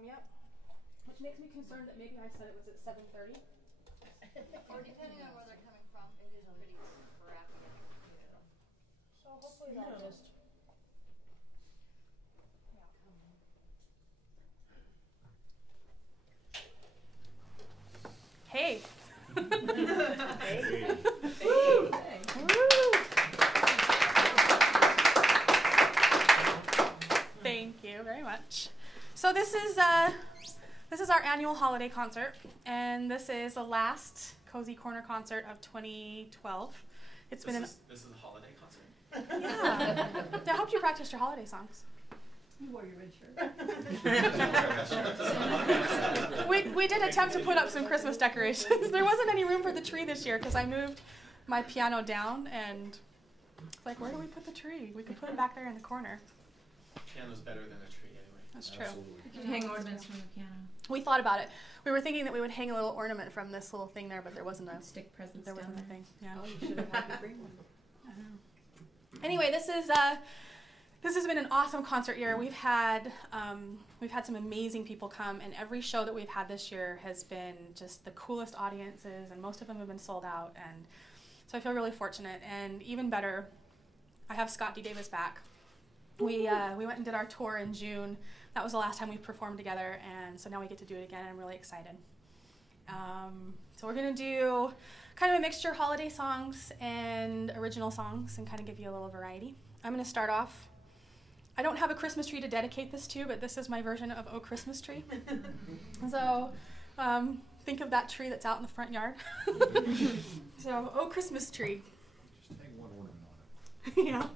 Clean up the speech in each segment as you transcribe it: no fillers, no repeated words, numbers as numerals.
come yet, which makes me concerned that maybe I said it was at 7:30. Or depending on where they're coming from, it is pretty crappy. So hopefully they'll just. Hey. Hey. Woo. Woo. Thank you very much. So this is our annual holiday concert, and this is the last Cozy Corner concert of 2012. This is a holiday concert? Yeah. I hope you practiced your holiday songs. You wore your red shirt. We did attempt to put up some Christmas decorations. There wasn't any room for the tree this year because I moved my piano down, and it's like, where do we put the tree? We could put it back there in the corner. Piano's better than a tree anyway. That's true. Absolutely. You could hang ornaments from the piano. We thought about it. We were thinking that we would hang a little ornament from this little thing there, but there wasn't a stick presents. There wasn't a thing. Yeah. Oh, you should have had me bring one. I know. Anyway, this has been an awesome concert year. We've had some amazing people come, and every show that we've had this year has been just the coolest audiences, and most of them have been sold out. And so I feel really fortunate. And even better, I have Scott D. Davis back. We went and did our tour in June. That was the last time we performed together, and so now we get to do it again. I'm really excited. So we're gonna do kind of a mixture of holiday songs and original songs, and kind of give you a little variety. I'm gonna start off. I don't have a Christmas tree to dedicate this to, but this is my version of "Oh Christmas Tree." So think of that tree that's out in the front yard. So, "Oh Christmas Tree." Just hang one ornament on it. Yeah.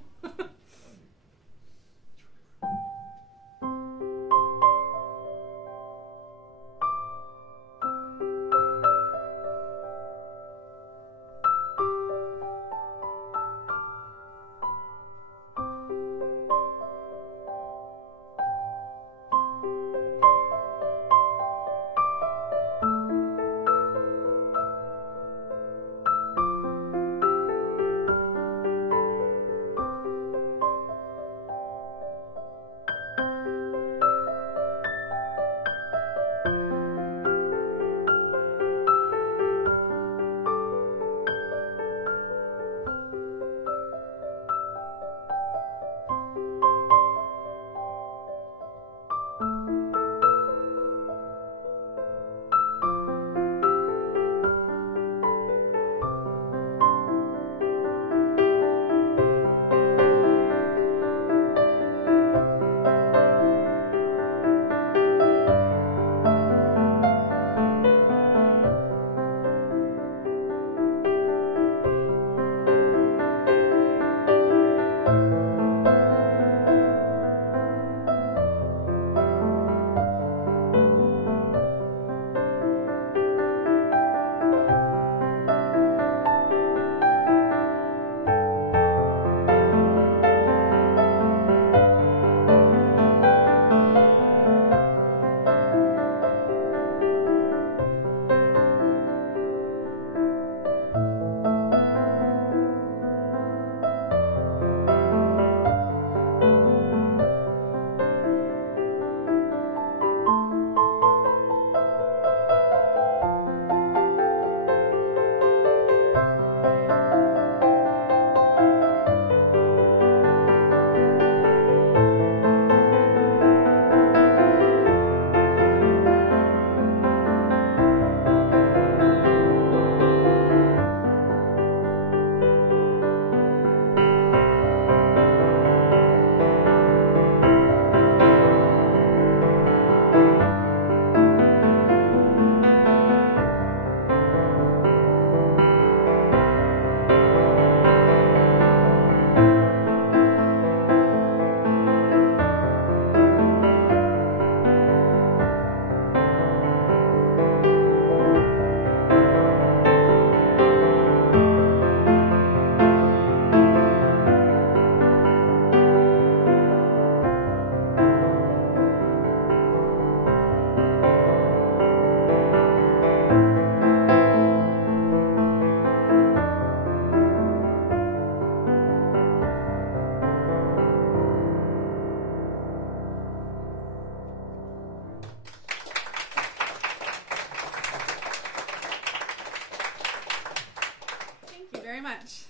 much.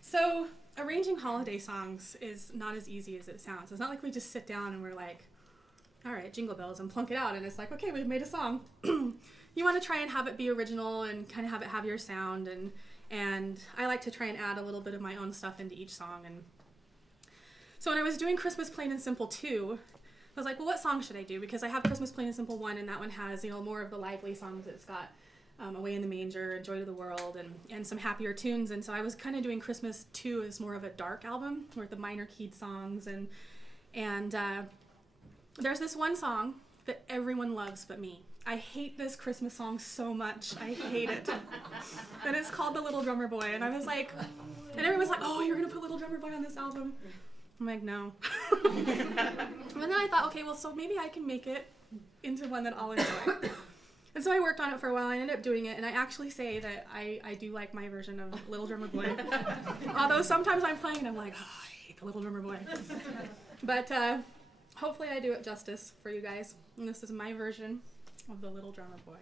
So arranging holiday songs is not as easy as it sounds. It's not like we just sit down and we're like, all right, Jingle Bells, and plunk it out, and it's like, okay, we've made a song. You want to try and have it be original and kind of have it have your sound, and I like to try and add a little bit of my own stuff into each song. And so when I was doing Christmas Plain and Simple 2, I was like, well, what song should I do? Because I have Christmas Plain and Simple 1, and that one has, you know, more of the lively songs. It's got Away in the Manger and Joy to the World and some happier tunes. And so I was kind of doing Christmas 2 as more of a dark album with the minor keyed songs. And there's this one song that everyone loves but me. I hate this Christmas song so much. I hate it. And it's called The Little Drummer Boy. And I was like, and everyone's like, oh, you're going to put Little Drummer Boy on this album? I'm like, no. And then I thought, okay, well, so maybe I can make it into one that I'll enjoy. And so I worked on it for a while. I ended up doing it, and I actually say that I do like my version of Little Drummer Boy. Although sometimes I'm playing and I'm like, oh, I hate the Little Drummer Boy. But hopefully I do it justice for you guys. And this is my version of the Little Drummer Boy.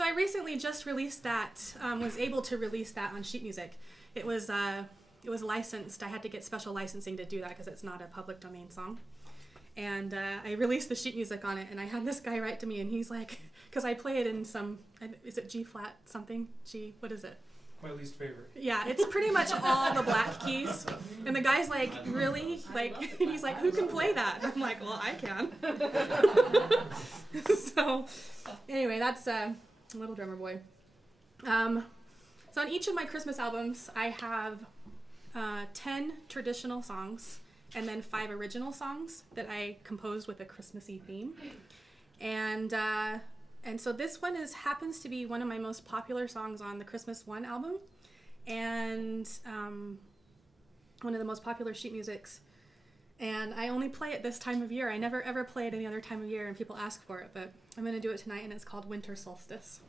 I recently just released that, was able to release that on sheet music. It was licensed. I had to get special licensing to do that because it's not a public domain song. and I released the sheet music on it, and I had this guy write to me, and he's like, because I play it in some, is it G flat something? G, what is it? My least favorite. Yeah, it's pretty much all the black keys. And the guy's like, really? Like, and he's like, who can play that? And I'm like, well, I can. So, anyway, that's Little Drummer Boy. So on each of my Christmas albums, I have 10 traditional songs and then 5 original songs that I composed with a Christmassy theme. And so this one happens to be one of my most popular songs on the Christmas One album, and one of the most popular sheet musics. And I only play it this time of year. I never ever play it any other time of year, and people ask for it, but I'm going to do it tonight, and it's called Winter Solstice.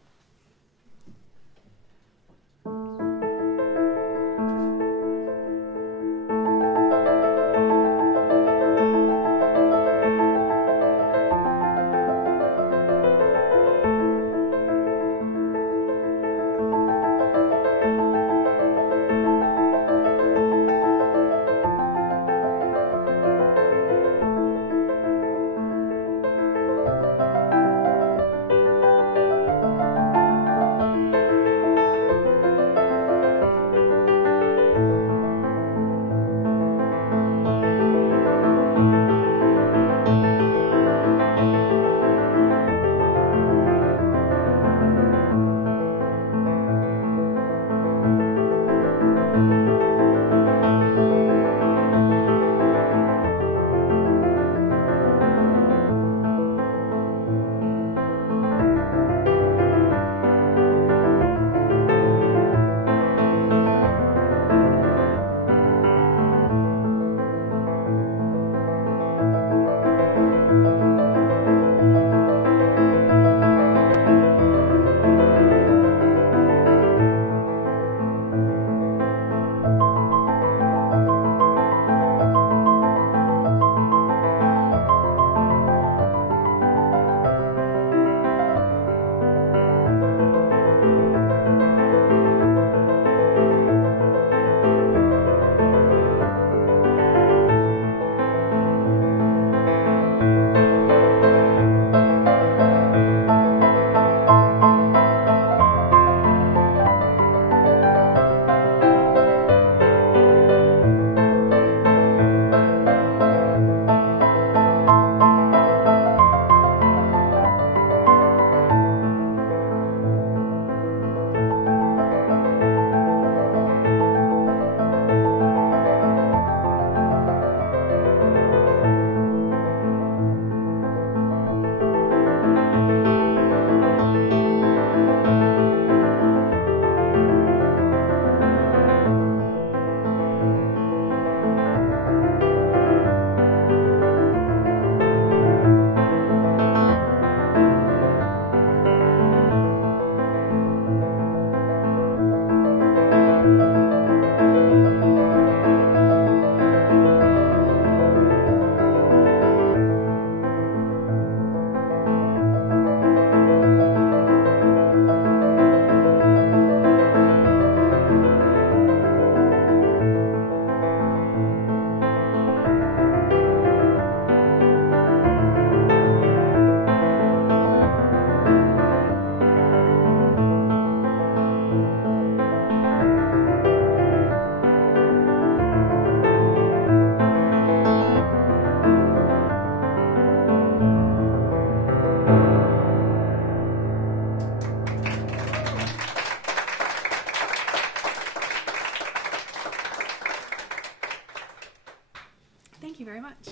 Thank you very much.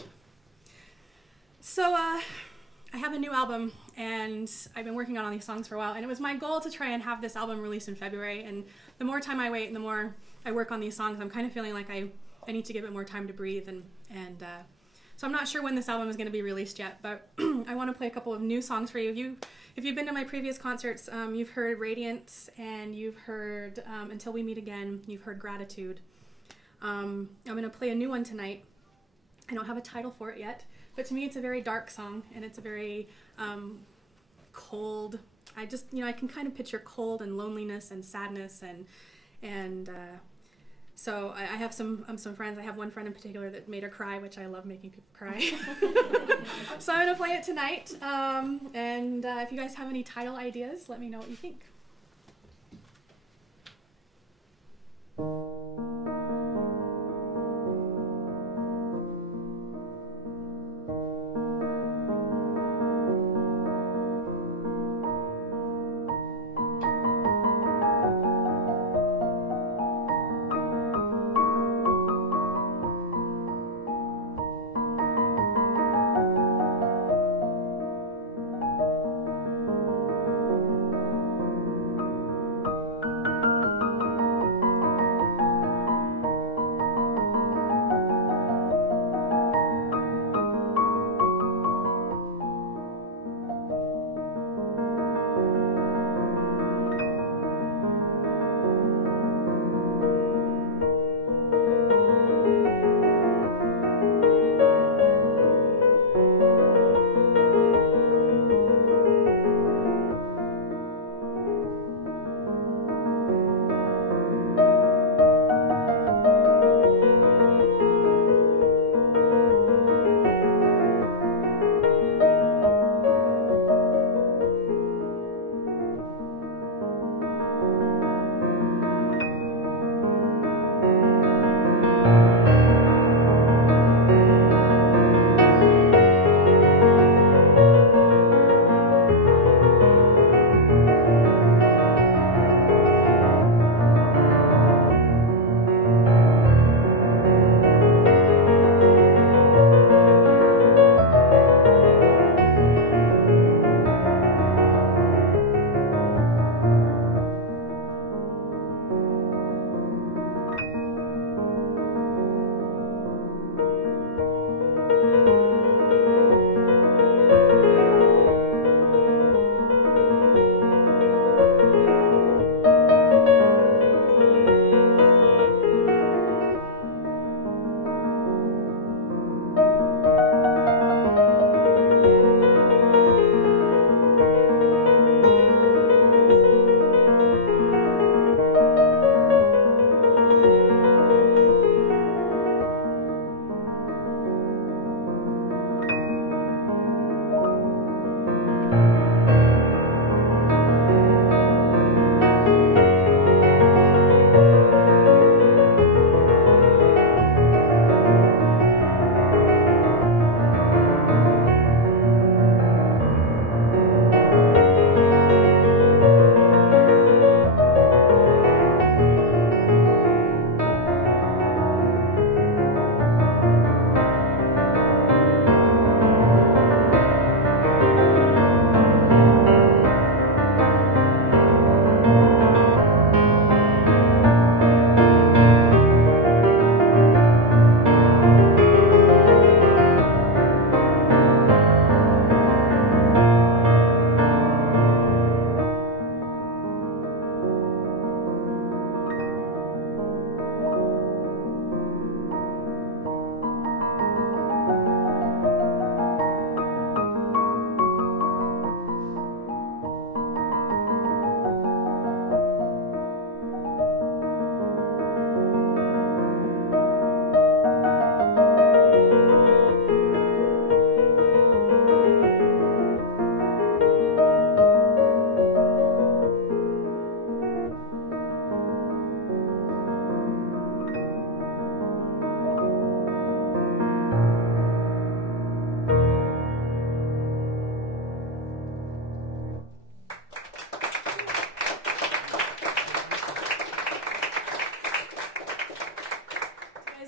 So I have a new album, and I've been working on all these songs for a while, and it was my goal to try and have this album released in February, and the more time I wait and the more I work on these songs, I'm kind of feeling like I need to give it more time to breathe, and so I'm not sure when this album is going to be released yet, but I want to play a couple of new songs for you. If you've been to my previous concerts, you've heard Radiance, and you've heard Until We Meet Again, you've heard Gratitude. I'm going to play a new one tonight. I don't have a title for it yet, but to me it's a very dark song, and it's a very cold. I can kind of picture cold and loneliness and sadness, and So I have some friends. I have one friend in particular that made her cry, which I love making people cry. So I'm going to play it tonight. And if you guys have any title ideas, let me know what you think.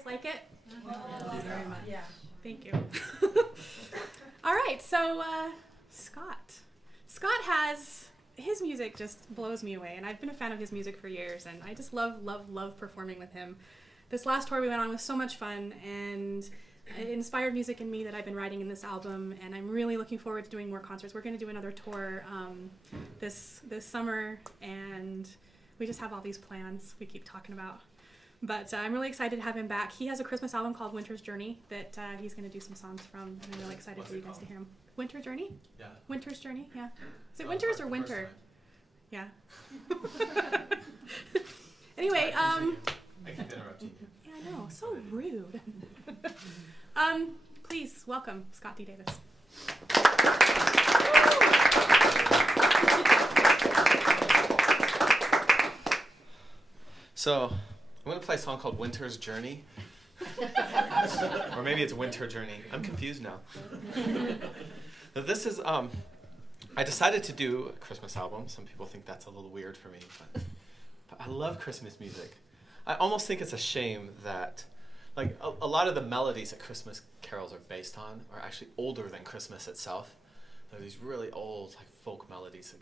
Like it? Thank you very much. Yeah. Thank you. All right, so Scott. Scott has, his music just blows me away, and I've been a fan of his music for years, and I just love performing with him. This last tour we went on was so much fun, and it inspired music in me that I've been writing in this album, and I'm really looking forward to doing more concerts. We're going to do another tour this summer, and we just have all these plans we keep talking about. But I'm really excited to have him back. He has a Christmas album called Winter's Journey that he's going to do some songs from, and I'm really excited for you guys to hear him. Winter Journey? Yeah. Winter's Journey, yeah. Is it Winters or Winter? Yeah. Anyway, I keep interrupting you. Yeah, I know. So rude. Please welcome Scott D. Davis. So, I'm going to play a song called Winter's Journey. Or maybe it's Winter Journey. I'm confused now. Now this is, I decided to do a Christmas album. Some people think that's a little weird for me, but I love Christmas music. I almost think it's a shame that, like, a lot of the melodies that Christmas carols are based on are actually older than Christmas itself. They're these really old, like, folk melodies that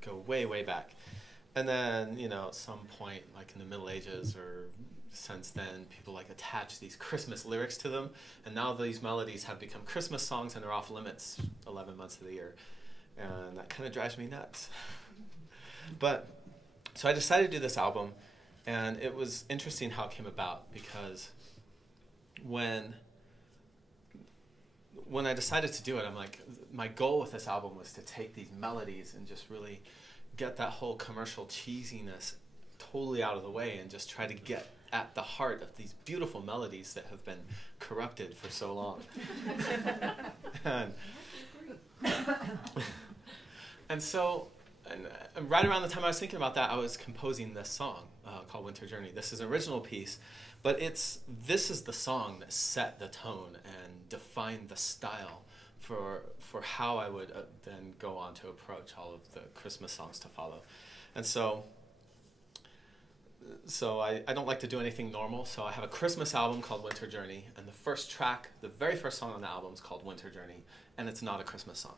go way, way back. And then, you know, at some point, like in the Middle Ages or since then, people like attach these Christmas lyrics to them. And now these melodies have become Christmas songs and they're off limits 11 months of the year. And that kind of drives me nuts. But, so I decided to do this album. And it was interesting how it came about because when I decided to do it, I'm like, my goal with this album was to take these melodies and just really get that whole commercial cheesiness totally out of the way and just try to get at the heart of these beautiful melodies that have been corrupted for so long. and so right around the time I was thinking about that, I was composing this song called Winter Journey. This is an original piece, but this is the song that set the tone and defined the style for how I would then go on to approach all of the Christmas songs to follow. And so I don't like to do anything normal, so I have a Christmas album called Winter Journey, and the first track, the very first song on the album is called Winter Journey, and it's not a Christmas song.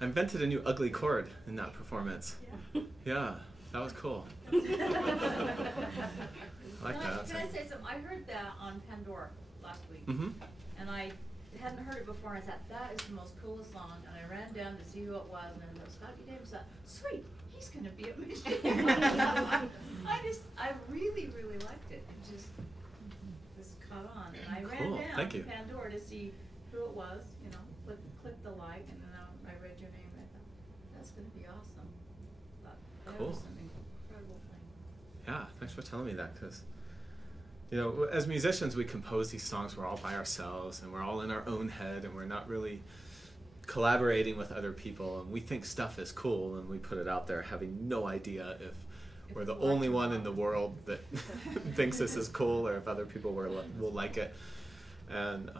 I invented a new ugly chord in that performance. Yeah, that was cool. I like that. Can I say something? I heard that on Pandora last week, Mm-hmm. and I hadn't heard it before. And I thought that is the most coolest song, and I ran down to see who it was, and then Scotty Davis thought, sweet, he's gonna be at Michigan. I really, really liked it. It just caught on, and I ran Cool. down Thank to you. Pandora to see who it was. You know, click the like, and then I read your name, and I thought that's gonna be awesome. That Cool. was an incredible thing. Yeah, thanks for telling me that, because, you know, as musicians, we compose these songs, we're all by ourselves, and we're all in our own head, and we're not really collaborating with other people, and we think stuff is cool, and we put it out there having no idea if we're the it's only liked or one in not. the world that thinks this is cool, or if other people will like it. And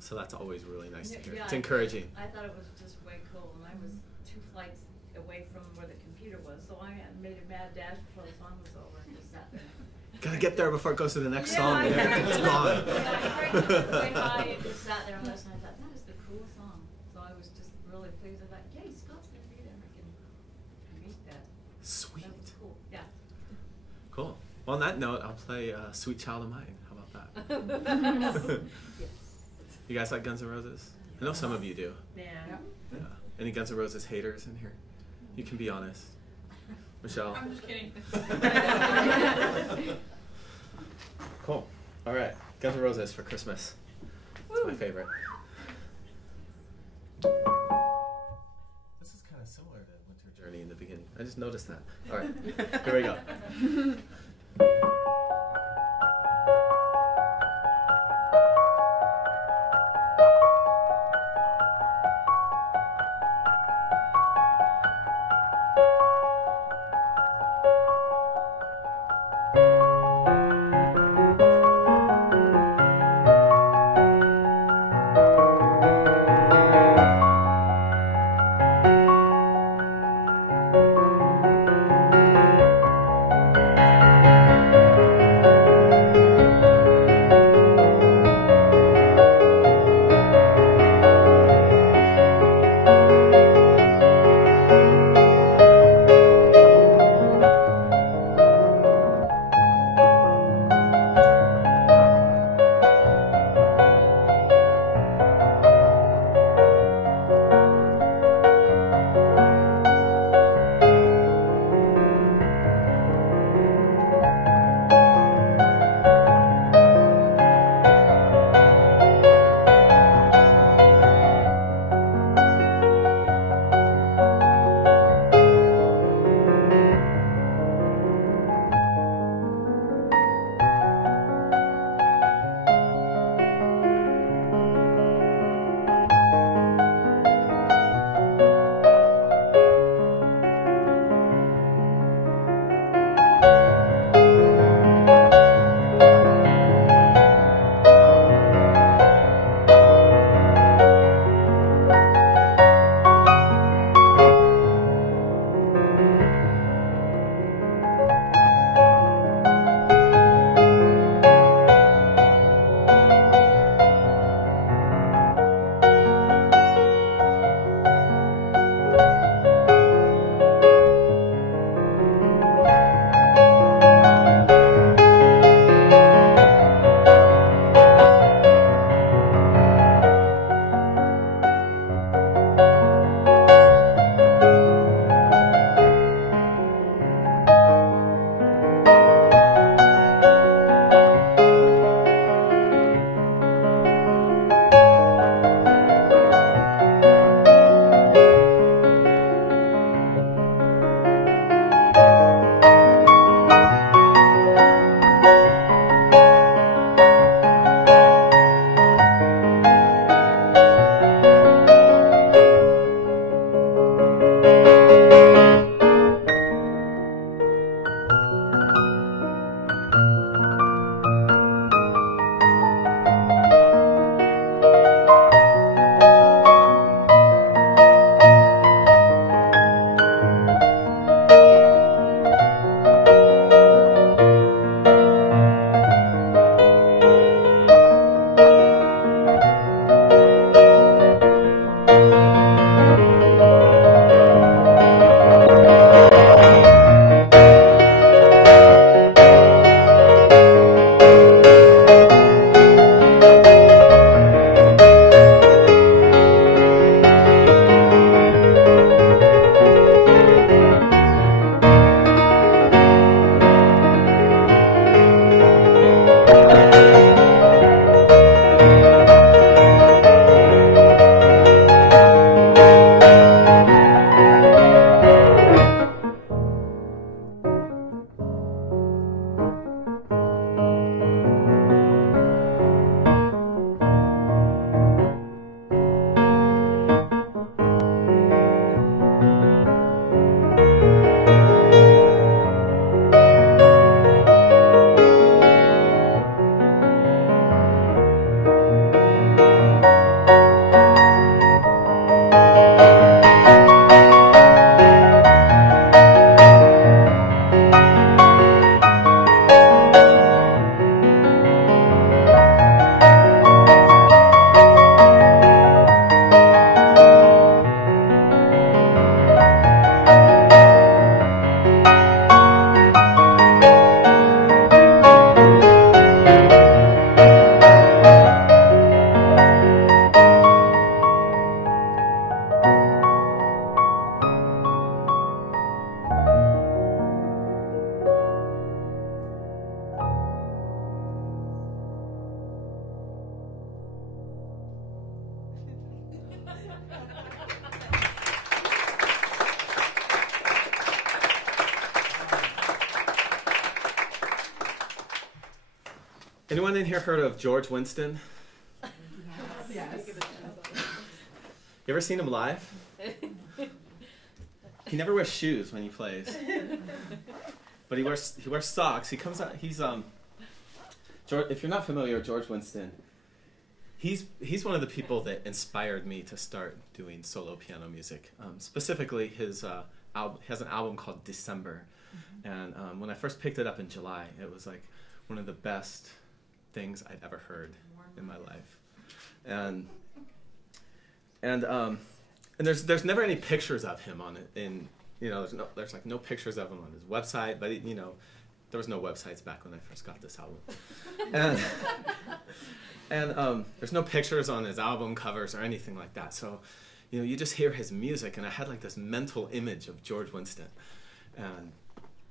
so that's always really nice to hear. Yeah, It's encouraging. I thought it was just way cool, and I was 2 flights away from where the computer was, so I had made a mad dash before the song was over and just sat there. Gotta get there before it goes to the next song. I and heard it's it. gone. Yeah, I heard it way by and just sat there and listened. I thought, that is the coolest song. So I was just really pleased. I thought, yay, Scott's gonna be there. I can meet that. Sweet. That was cool. Yeah. Cool. Well, on that note, I'll play Sweet Child of Mine. How about that? Yes. You guys like Guns N' Roses? I know some of you do. Yeah. Yeah. Any Guns N' Roses haters in here? You can be honest. Michelle? I'm just kidding. Cool. All right. Guns N' Roses for Christmas. It's my favorite. This is kind of similar to Winter Journey in the beginning. I just noticed that. All right. Here we go. Anyone in here heard of George Winston? Yes. You ever seen him live? He never wears shoes when he plays, but he wears socks. He comes out. He's George, if you're not familiar with George Winston, he's one of the people that inspired me to start doing solo piano music. Specifically, he has an album called December, and when I first picked it up in July, it was like one of the best things I'd ever heard in my life, and there's never any pictures of him on it. There's like no pictures of him on his website, but there was no websites back when I first got this album, and there's no pictures on his album covers or anything like that. So, you just hear his music, and I had like this mental image of George Winston, and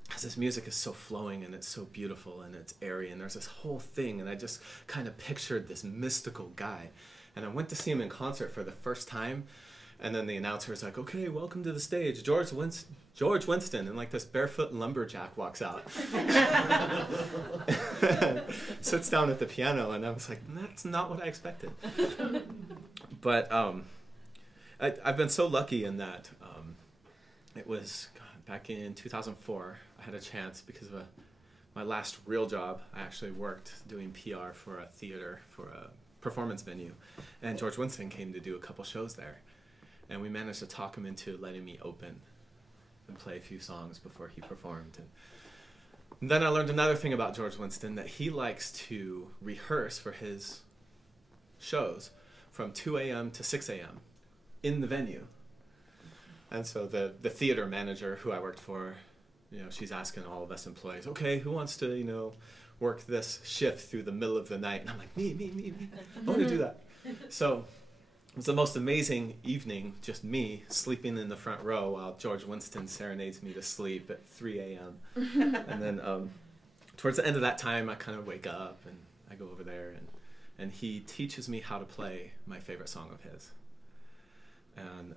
because his music is so flowing and it's so beautiful and it's airy and there's this whole thing, and I just kind of pictured this mystical guy. And I went to see him in concert for the first time, and then the announcer's like, "Okay, welcome to the stage, George Winston," and like this barefoot lumberjack walks out, sits down at the piano, and I was like, "That's not what I expected." But I've been so lucky in that it was back in 2004. I had a chance because of my last real job. I actually worked doing PR for a theater, for a performance venue, and George Winston came to do a couple shows there, and we managed to talk him into letting me open and play a few songs before he performed. And then I learned another thing about George Winston, that he likes to rehearse for his shows from 2 a.m. to 6 a.m. in the venue. And so the theater manager who I worked for, she's asking all of us employees, "Okay, who wants to, work this shift through the middle of the night?" And I'm like, me. I want to do that. So it was the most amazing evening, just me sleeping in the front row while George Winston serenades me to sleep at 3 a.m. And then towards the end of that time, I kind of wake up and I go over there, and he teaches me how to play my favorite song of his. And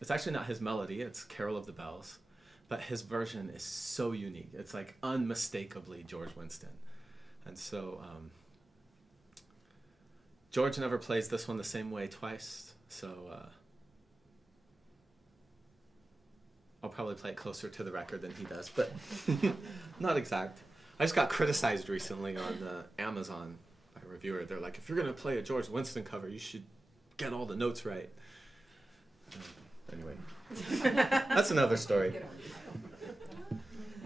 it's actually not his melody, it's Carol of the Bells. But his version is so unique. It's like unmistakably George Winston. And so George never plays this one the same way twice. So I'll probably play it closer to the record than he does, but not exact. I just got criticized recently on Amazon by a reviewer. They're like, "If you're going to play a George Winston cover, you should get all the notes right." Anyway, that's another story.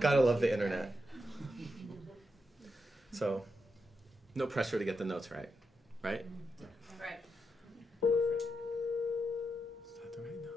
Gotta love the internet. So, no pressure to get the notes right, right? Right. Is that the right note?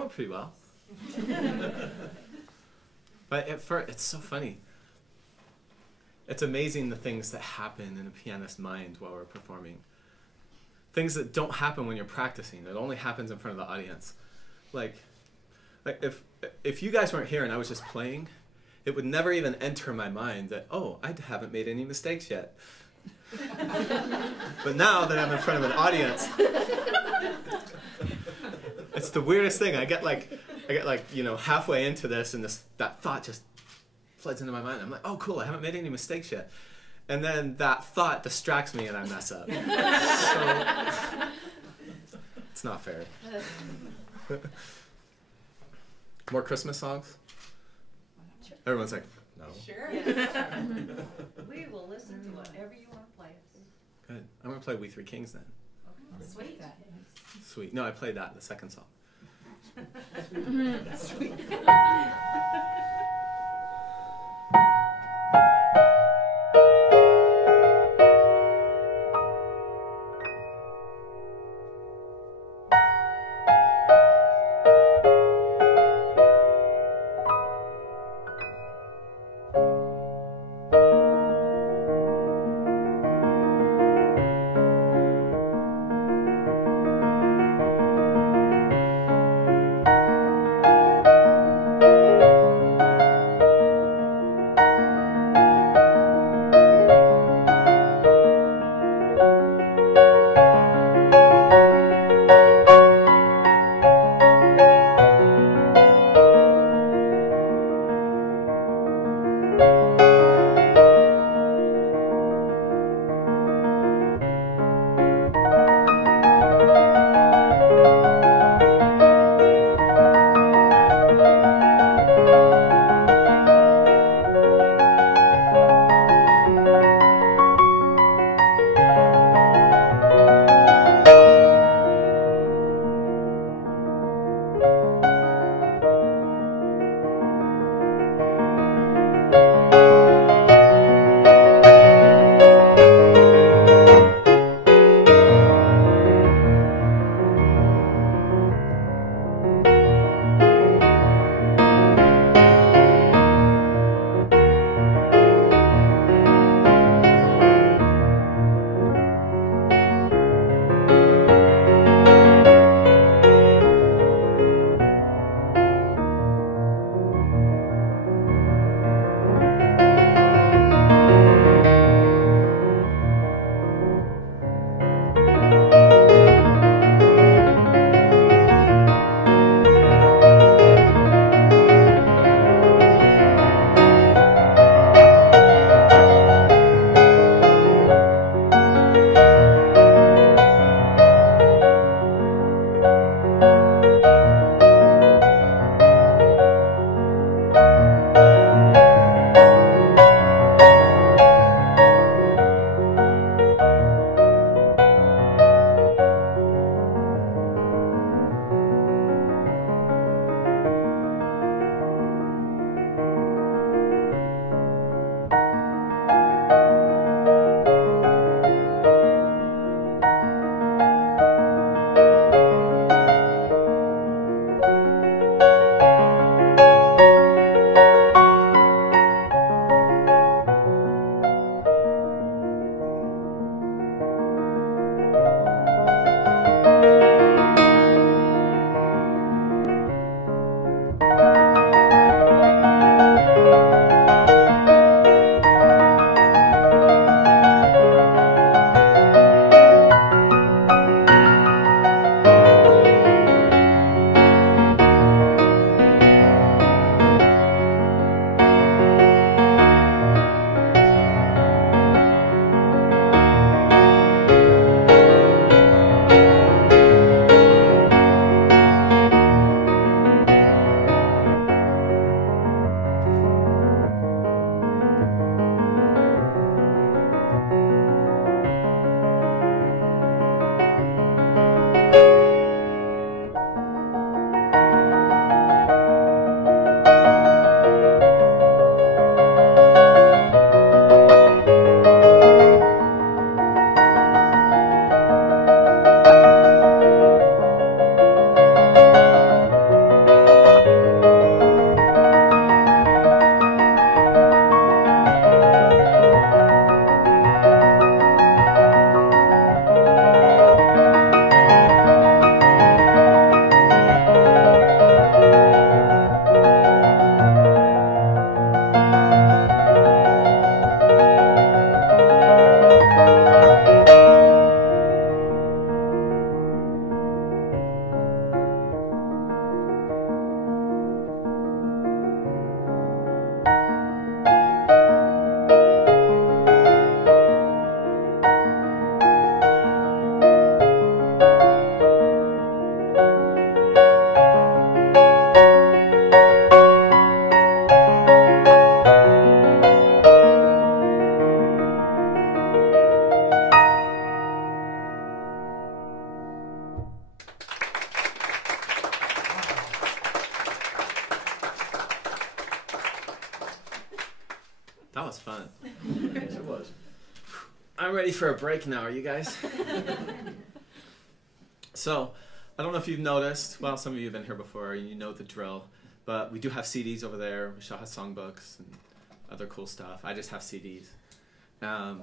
went pretty well. But it's so funny. It's amazing the things that happen in a pianist's mind while we're performing. Things that don't happen when you're practicing. It only happens in front of the audience. Like if you guys weren't here and I was just playing, it would never even enter my mind that, oh, I haven't made any mistakes yet. But now that I'm in front of an audience, it's the weirdest thing. I get like, you know, halfway into this and that thought just floods into my mind. I'm like, oh, cool, I haven't made any mistakes yet. And then that thought distracts me and I mess up. So, it's not fair. More Christmas songs? Sure. Everyone's like, no. Sure. We will listen to whatever you want to play us. Good. I'm going to play We Three Kings then. Okay. Sweet. Sweet. No, I played that, the second song. Sweet. That was fun. Yes, it was. I'm ready for a break now. Are you guys? So, I don't know if you've noticed. Well, some of you have been here before, and you know the drill. But we do have CDs over there. Michelle has songbooks and other cool stuff. I just have CDs. And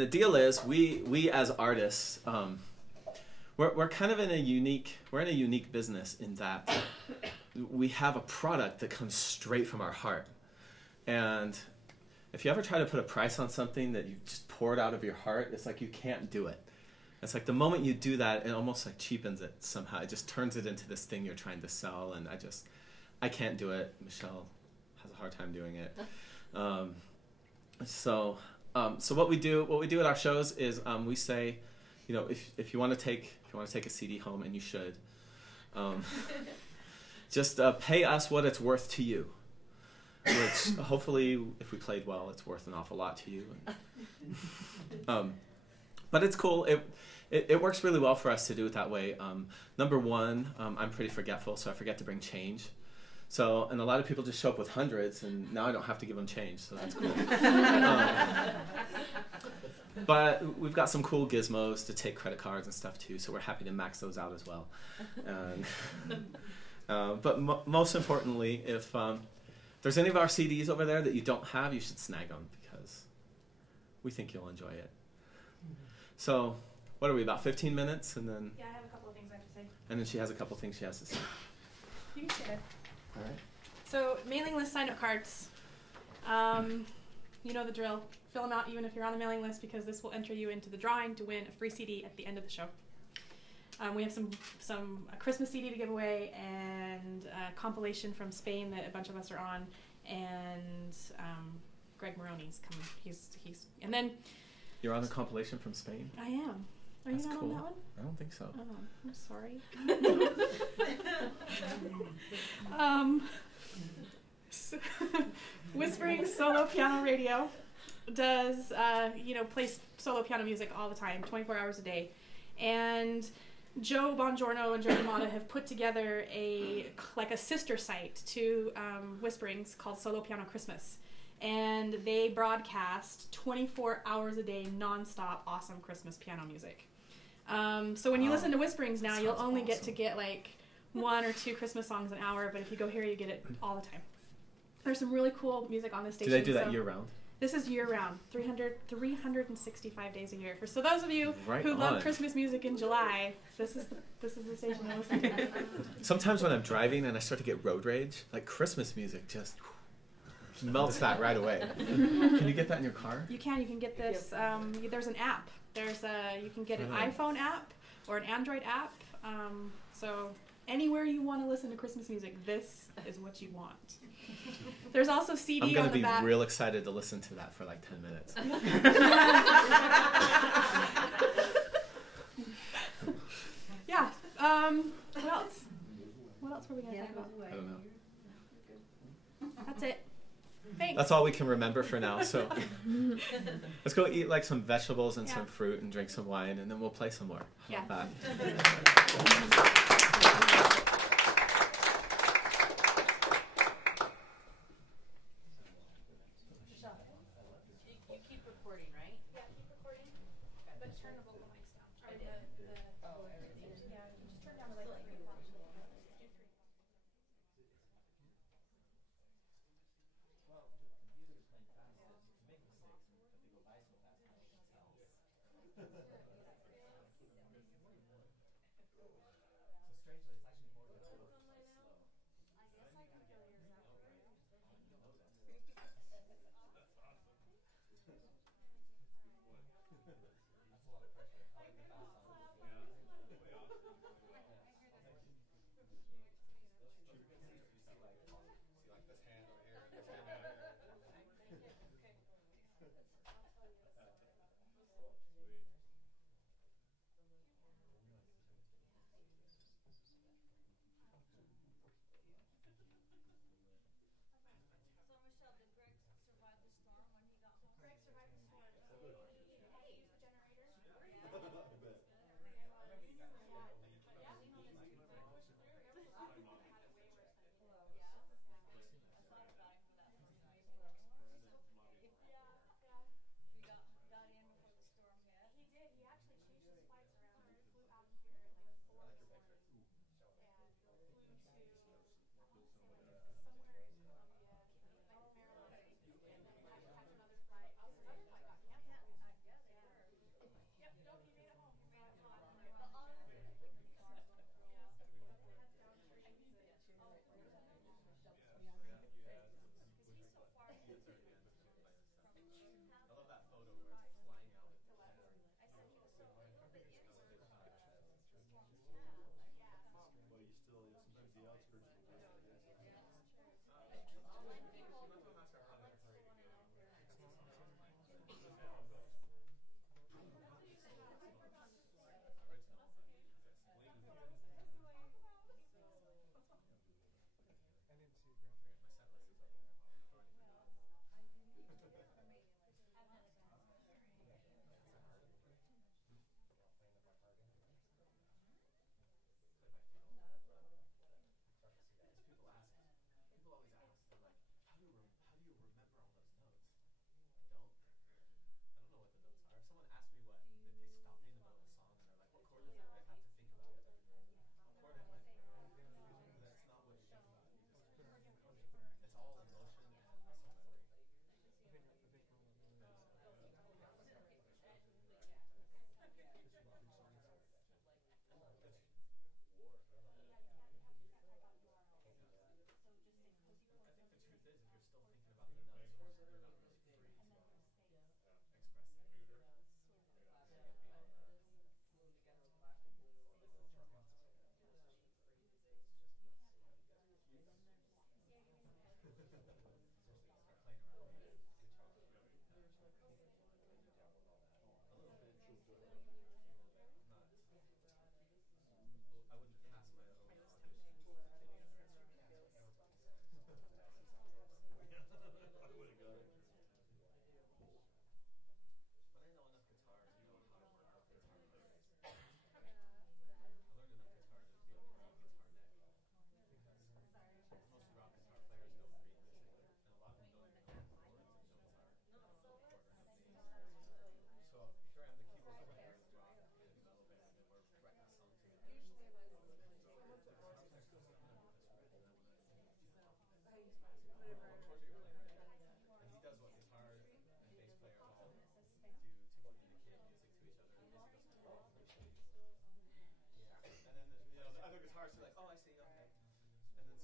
the deal is, we as artists, we're kind of in a unique business in that we have a product that comes straight from our heart. And if you ever try to put a price on something that you just poured out of your heart, it's like you can't do it. It's like the moment you do that, it almost like cheapens it somehow. It just turns it into this thing you're trying to sell, and I can't do it. Michelle has a hard time doing it. So what we do at our shows is we say, if you want to take a CD home, and you should, just pay us what it's worth to you. Which hopefully, if we played well, it's worth an awful lot to you. But it's cool. It works really well for us to do it that way. Number one, I'm pretty forgetful, so I forget to bring change. So, and a lot of people just show up with hundreds, and now I don't have to give them change, so that's cool. But we've got some cool gizmos to take credit cards and stuff too, so we're happy to max those out as well. But most importantly, if there's any of our CDs over there that you don't have, you should snag them because we think you'll enjoy it. So, what are we, about 15 minutes? And then, Yeah, I have a couple of things I have to say. And then she has a couple things she has to say. You can share. All right. So, mailing list sign-up cards. You know the drill. Fill them out even if you're on the mailing list because this will enter you into the drawing to win a free CD at the end of the show. We have a Christmas CD to give away and a compilation from Spain that a bunch of us are on, and Greg Maroney's coming. He's and then You're on the compilation from Spain? I am. Are That's you not cool. on that one? I don't think so. Oh, I'm sorry. Whispering Solo Piano Radio does plays solo piano music all the time, 24 hours a day, and Joe Bongiorno and Joe D'Amato have put together a sister site to Whisperings called Solo Piano Christmas, and they broadcast 24 hours a day, nonstop, awesome Christmas piano music. So when you listen to Whisperings now, you'll only get to get like 1 or 2 Christmas songs an hour, but if you go here, you get it all the time. There's some really cool music on this station. Do they do that year-round? This is year-round, 365 days a year. So those of you who love Christmas music in July, this is the station to listen to. Sometimes when I'm driving and I start to get road rage, like Christmas music just melts that right away. Can you get that in your car? You can get this. There's an app. You can get an iPhone app or an Android app. So anywhere you want to listen to Christmas music, this is what you want. There's also CD on the back. I'm going to be real excited to listen to that for like 10 minutes. Yeah. What else? What else were we going to talk about? I don't know. That's it. Thanks. That's all we can remember for now. So let's go eat like some vegetables and some fruit and drink some wine, and then we'll play some more. Yeah. Bye. You keep recording, right? Yeah, keep recording. But turn the vocal mics down. Or everything. Yeah, just turn down the mic. So strangely, it's actually more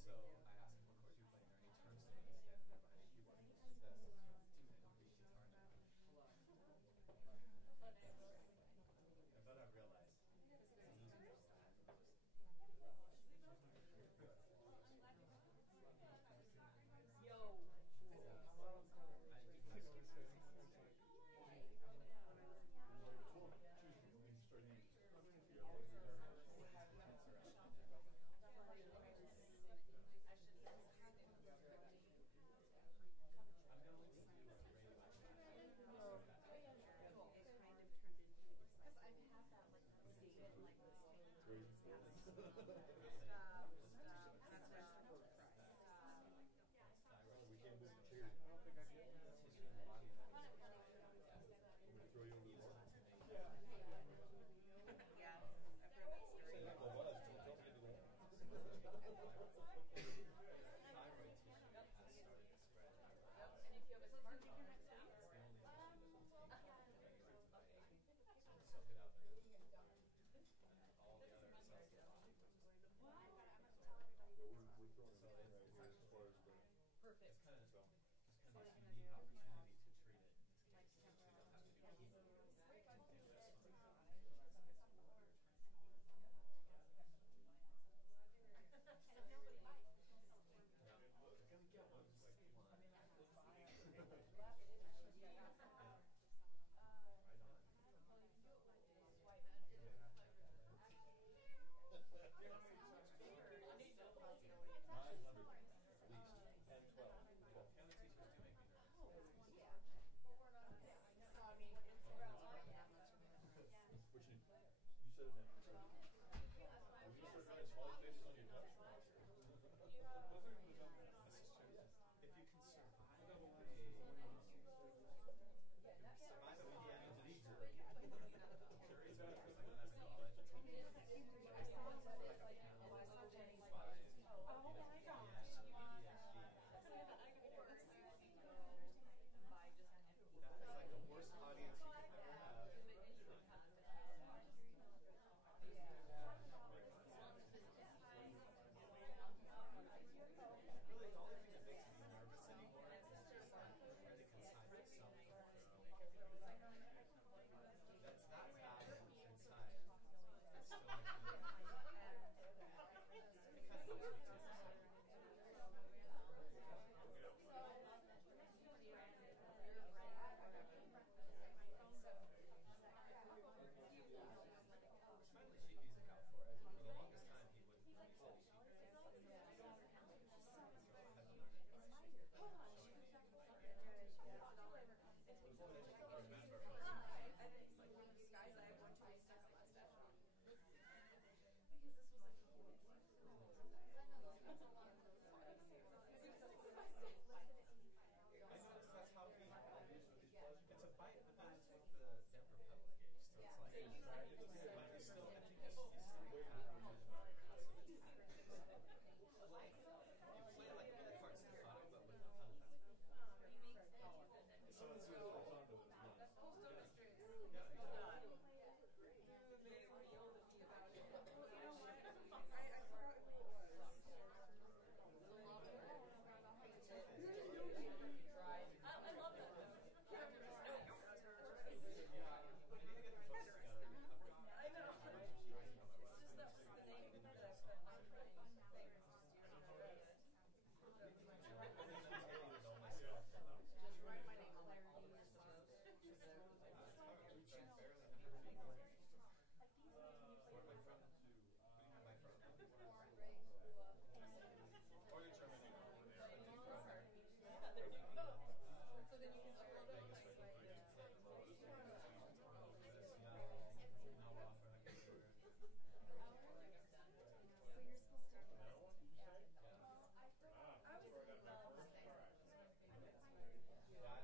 so I asked him what chords you were playing there, and he turns to me and he's standing there behind the keyboard and he says, "Two-handed guitar now." And then I realized it's an easy drum to have. Yo. We can't move the chairs. I don't think I can. I'm gonna throw you over the wall. Yeah, I've heard that story. Say that the was, don't tell me to go on. Thyroid tissue has started to spread. And if you have a smart speaker next to you, It's the only so we soak it up and then all the other cells get off. Yeah, we're throwing it right here as far as the. It's kind of this unique opportunity to treat it in this case. We don't have to do chemo to do this one. Yeah. We're gonna get one just like one. Right on. At least 10, 12. Piano teachers do make me nervous. Which you said it now. When you start drawing smiley faces on your notes. This is true. If you can survive a piano teacher, curious about it, like when I was in college, like a piano five. Oh my gosh. That is like the worst audience you could ever have. Really, the only thing that makes me nervous anymore is just like trying to consign myself for make it through. That's not bad inside. It still makes me nervous. It kind of helps me too. It's finally sheet music out for it. For the longest time, he wouldn't let me study sheet music. So I had to learn it by showing me. Remember I noticed that's how he. It's a bite, but then it's with the damper pedal gauge, so it's like. But he's still, I think he's still waiting for you play like a really hard staccato, but with the pedal down. So it's really like on to it. I love that. I know. It's just that was the name that I've been trying just write my name on there. So then you can upload it. So you're supposed to.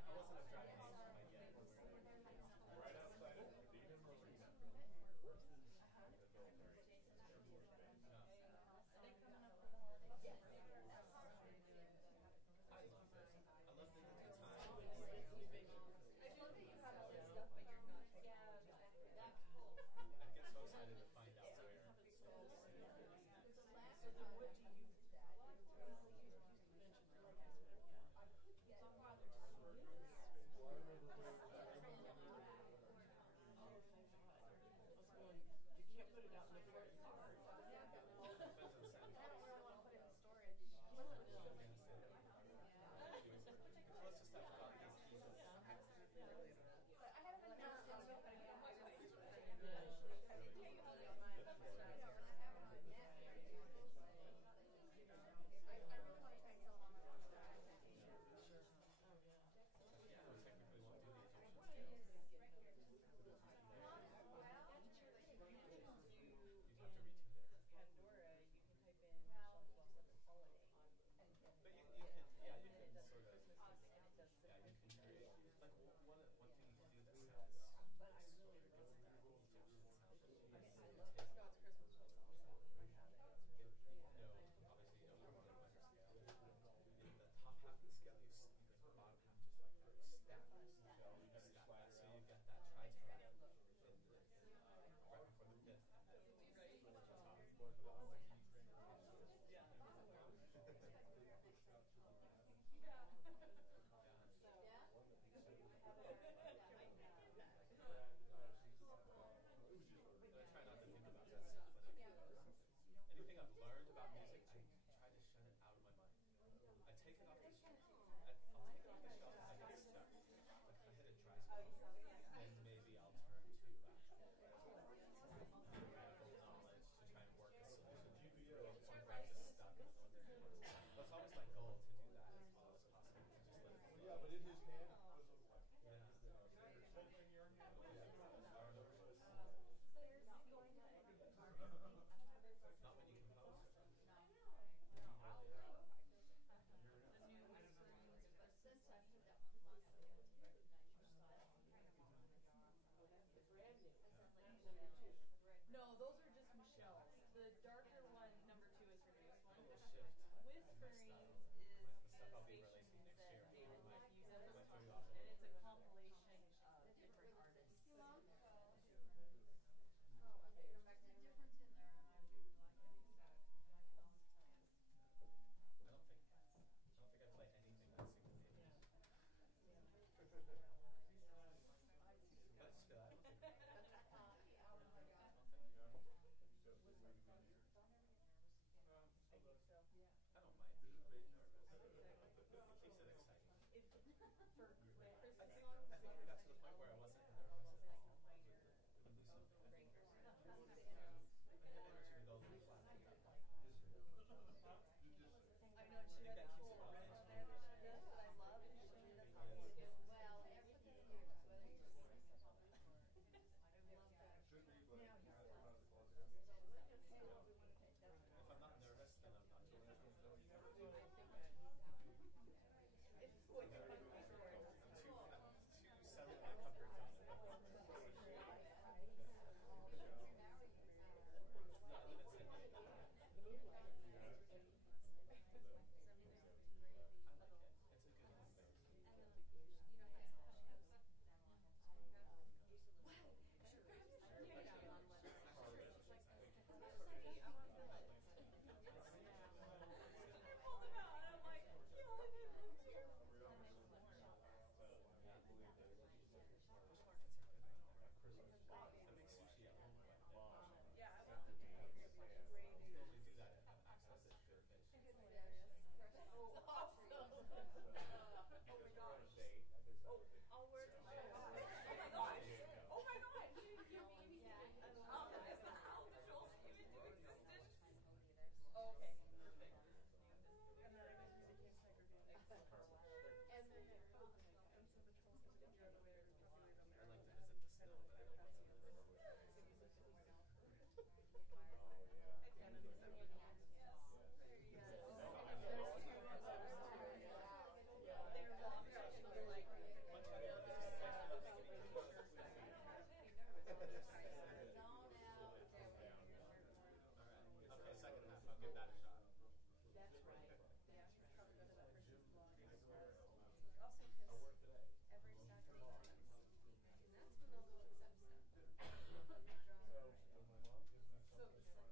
I wasn't a driving age when I get Right outside of the I loved it. I loved it at the time. I love that you have all this stuff, but you're not. Yeah, exactly. I get so excited to find out where put it out in the front yard. I don't really want to put it in storage. Let's just talk about these pieces. But I haven't been forced into it, but I might I really want to try and sell them on my own side. Yeah, we technically won't do the Egyptian scale. You'd have to retune it. Pandora, you can type in Michelle McLaughlin holiday. But you can, yeah, you can sort of, Christmas and it does yeah, you can create, like one thing you can do that sounds But I sort really of love good that. Egyptian sound. I mean, I love Scott's Christmas ones also. I have it. It's really pretty. No, obviously you don't have a minor scale. In the top half of the scale, you make the bottom half just like that. You stack it. So you just stack that. So you get that tritone right before the fifth, and then the top. Yeah. I try not to think about that stuff when I do those. Anything I've learned about music, I try to shut it out of my mind. I take it off the shelf. I'll take it off the shelf if I get stuck. Like if I hit a dry spot, then maybe I'll turn to theoretical knowledge to try and work a solution. Or if I'm just stuck. That's always my goal, to do that as well as possible. To just let it flow. Yeah, but in his hand, what does it look like? Yeah. Something in your hand? Not when you compose. Since I put that one last year, recognize your style. No, those are just Michelle's. The darker one, number 2, is her newest one. We'll shift. Whisperings is The stuff I'll be stations releasing next year. that David My uses, three off. and it's a compilation of different artists. Oh, okay, you're back to difference in there, and I do like it. I don't think I play anything that's single page. I just feel I don't think. I don't mind being a bit nervous. It keeps it exciting. For Christmas I songs, think I got to the point where I wasn't nervous at all. It would lose something. My energy would go a little flat. I know she think has that a keeps whole it all range in. there that she does that I love, and she does how to get. Well, everything here is what it is. I love that. Should be, but Now you you have said- to run it close. If I'm not nervous, then I'm not doing it. It's what you're looking for. I'm too settled in my comfort zone. Not when it's in my I like it. It's a good one thing. I pulled them out, and I'm like, you only did one here. Fish markets are good. That makes sushi at home quite a bit. Yeah, I love the great. You can only do that if you have access to good fish. Oh, awesome. Oh my gosh. Oh, I'll wear it to my God. Oh my gosh. Oh my God. You baby. Is that how the Joel's even doing this dish? Oh, okay. Perfect. And then I guess we became segregated. And then And so the Joel's just get the other way to calculate them I there. like to visit the snow, but I don't want to live in the river. And then the second one. Yes. They're long, they're like, Okay, second half. I'll give that a shot. that's right. That's right. Probably go to that Christmas vlog. Also, because every Saturday night, that's when they'll go accept stuff. So, when my mom gives me so something,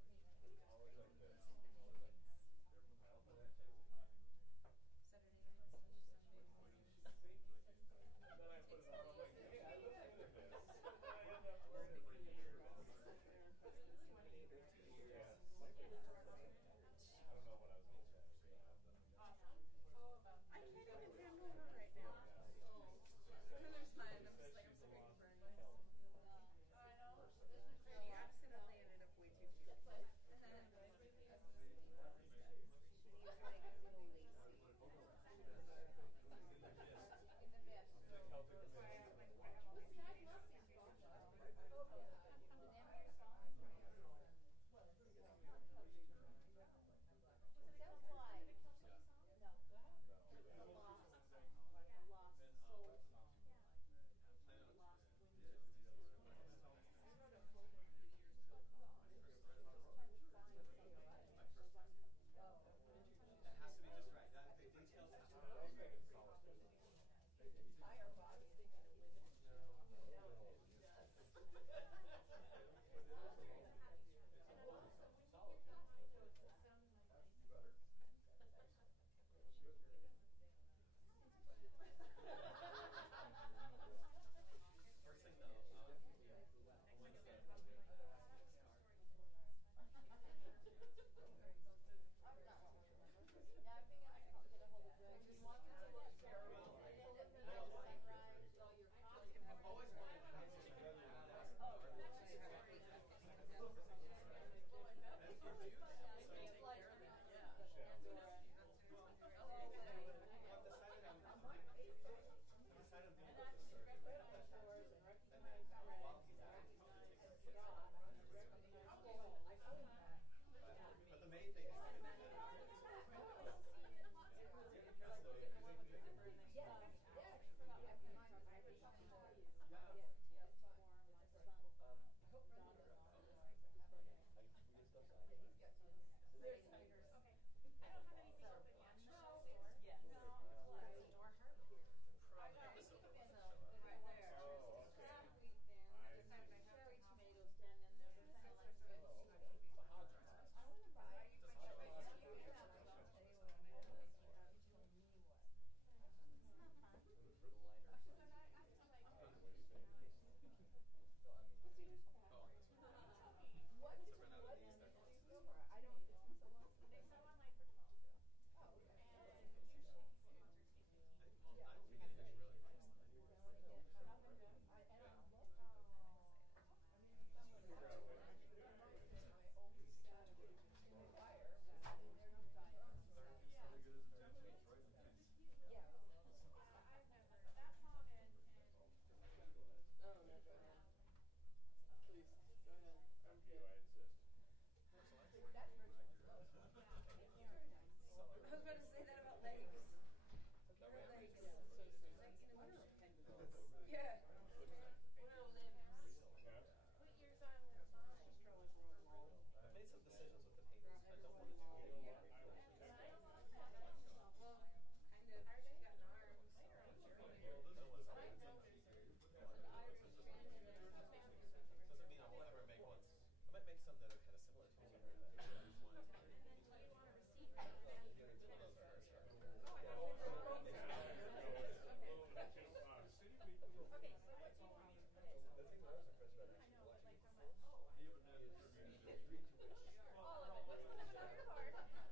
It's a digital ball. It's like when I started, I was awesome.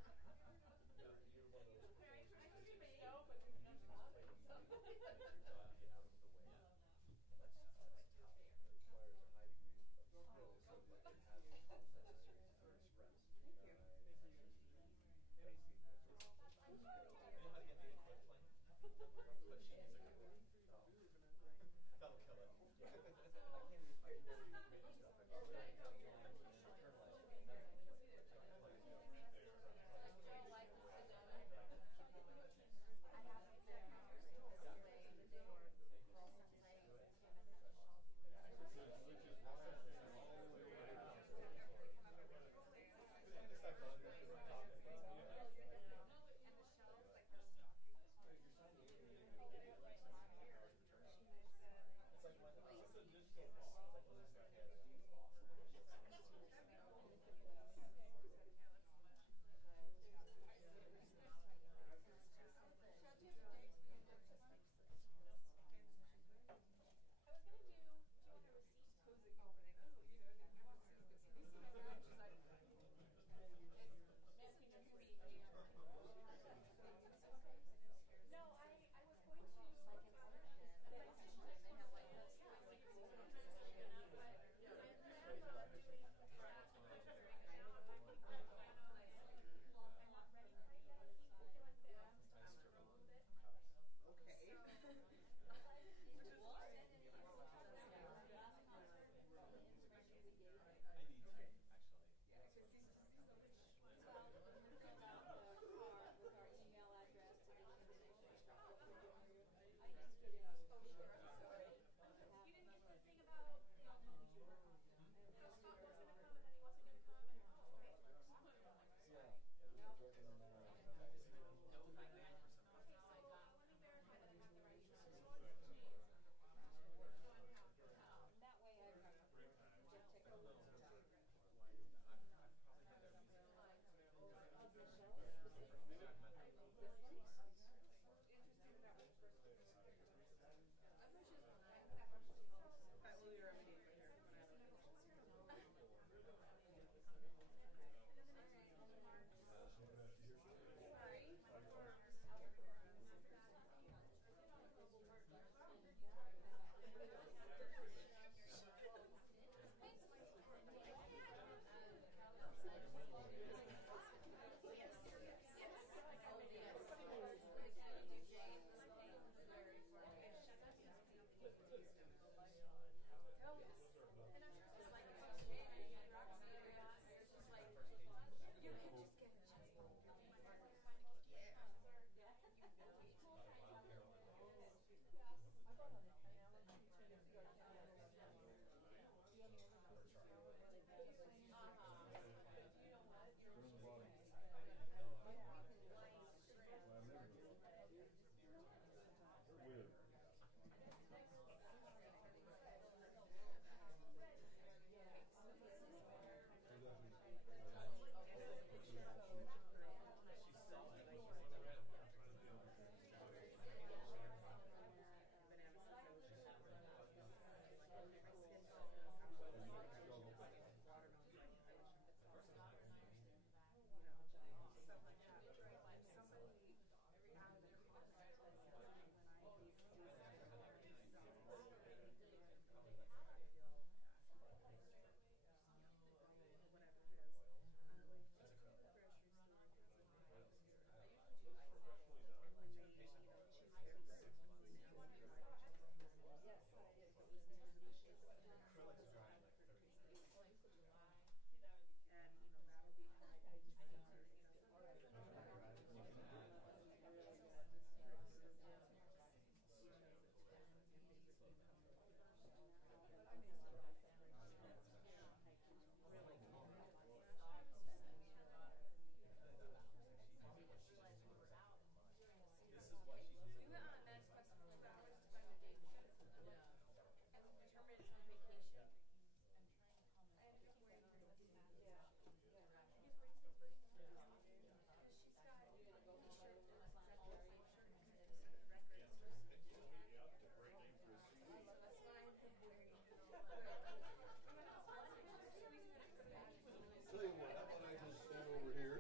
Tell you what, how about I just stand over here?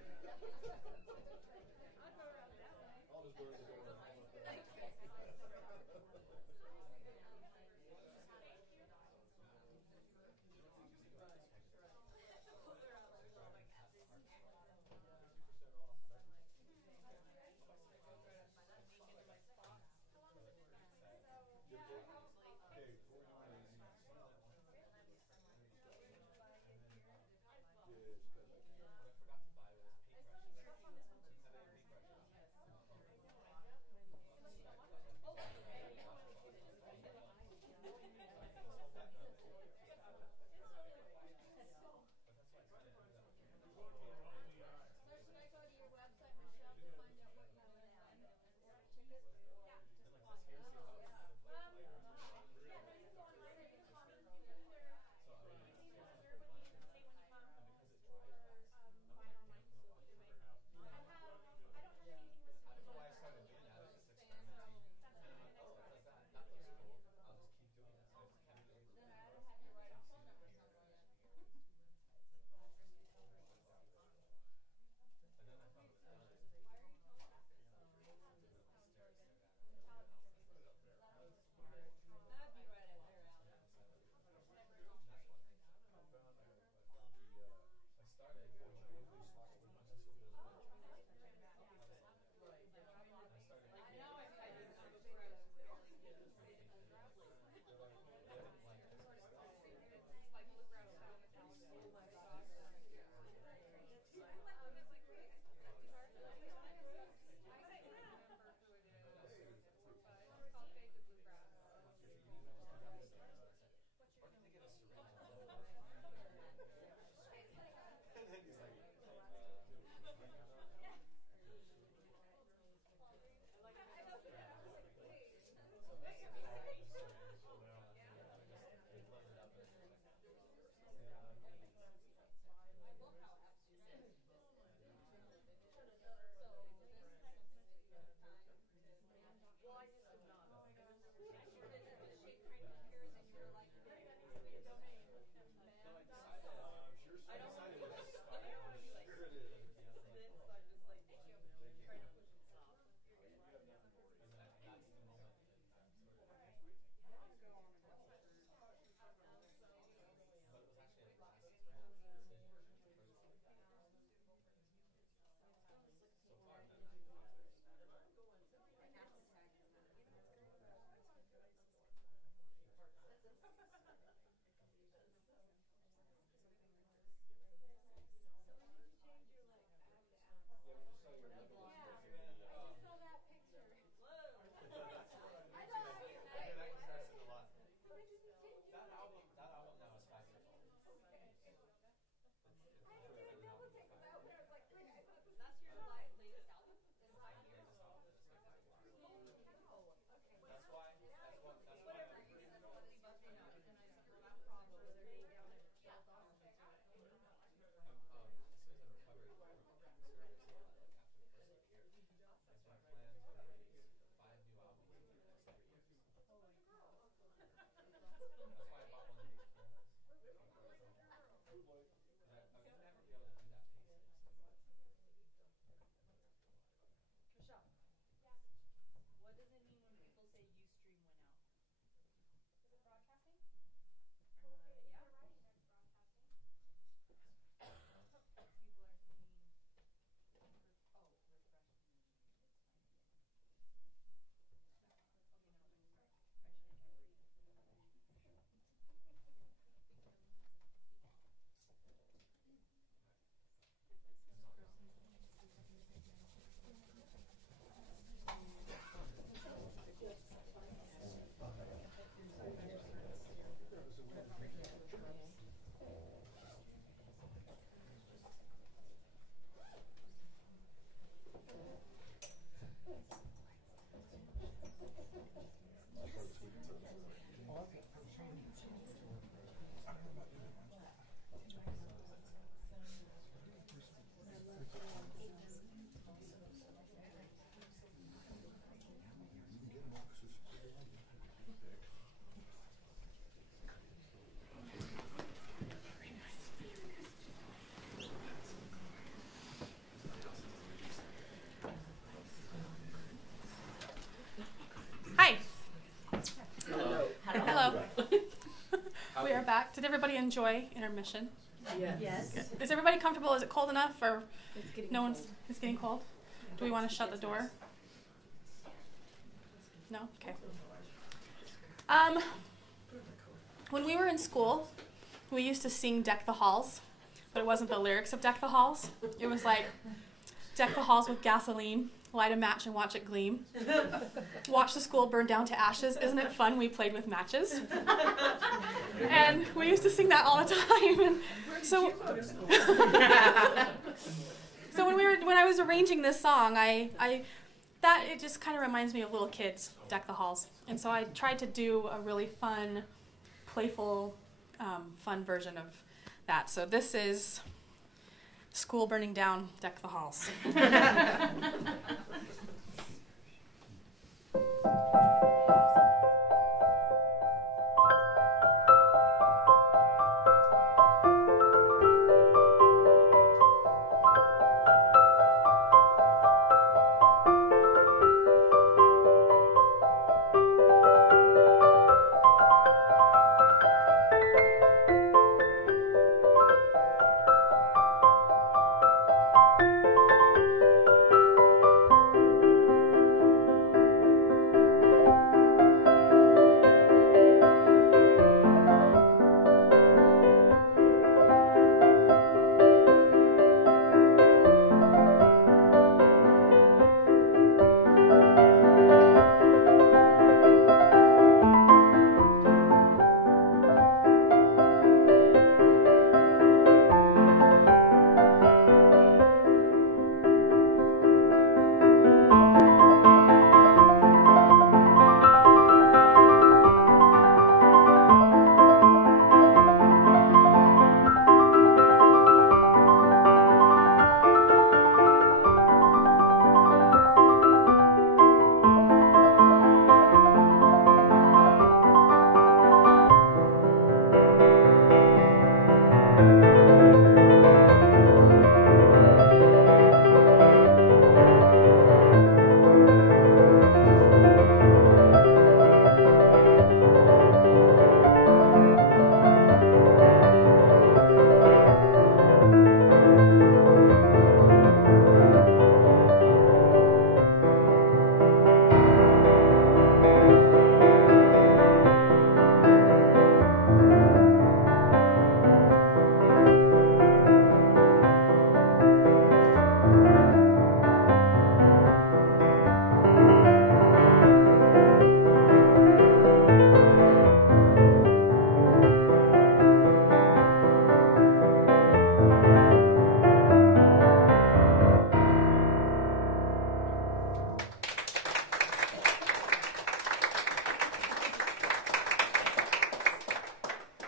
I'll just go to the door. Okay, going on is So should I go to your website, Michelle, to find out what you have in order tickets? Yeah. Yeah, no, you can go online and you can call me. You can either reserve with me and say when you come, or buy it online. Either way. I don't have anything listed. I don't know why I started doing that. I was just experimenting. That's And fine. I'm like, oh, that looks cool. I'll just keep doing it. So I just kept doing it. Then I don't have your right phone number somewhere. And then I thought it was done. Why are you calling us? That'd be right up there, Alan. I started going to do slots with my sister. I know I tried to It's like bluegrass style Italian. Oh my gosh. It's called Fade to Bluegrass. Or can they get a syringe? And then he's like, Well, I just did not. The shape kind of appears and you're like, great, I need to donate. I decided to stop. I don't want to be like, Here it is. this, so I just like, trying to push it off. And that's the moment that I'm sort of. But it was actually a last round decision. So far, none of the Michelle, what does it mean when people say Ustream went out? Is it broadcasting? Yeah. They're writing that it's broadcasting. People are saying, refresh the meeting. It's fine. Okay, never mind. Sorry. I should have kept reading. Hi. Hello. We are back. Did everybody enjoy intermission? Yes. Good. Is everybody comfortable? Is it cold enough, or no one's? It's getting cold. Do we want to shut the door? No. Okay. When we were in school, we used to sing "Deck the Halls," but it wasn't the lyrics of "Deck the Halls." It was like, "Deck the halls with gasoline, light a match and watch it gleam. Watch the school burn down to ashes. Isn't it fun? We played with matches." And we used to sing that all the time. And so, so when I was arranging this song, it just kind of reminds me of little kids, Deck the Halls. And so I tried to do a really fun, playful, fun version of that. So this is "School Burning Down, Deck the Halls."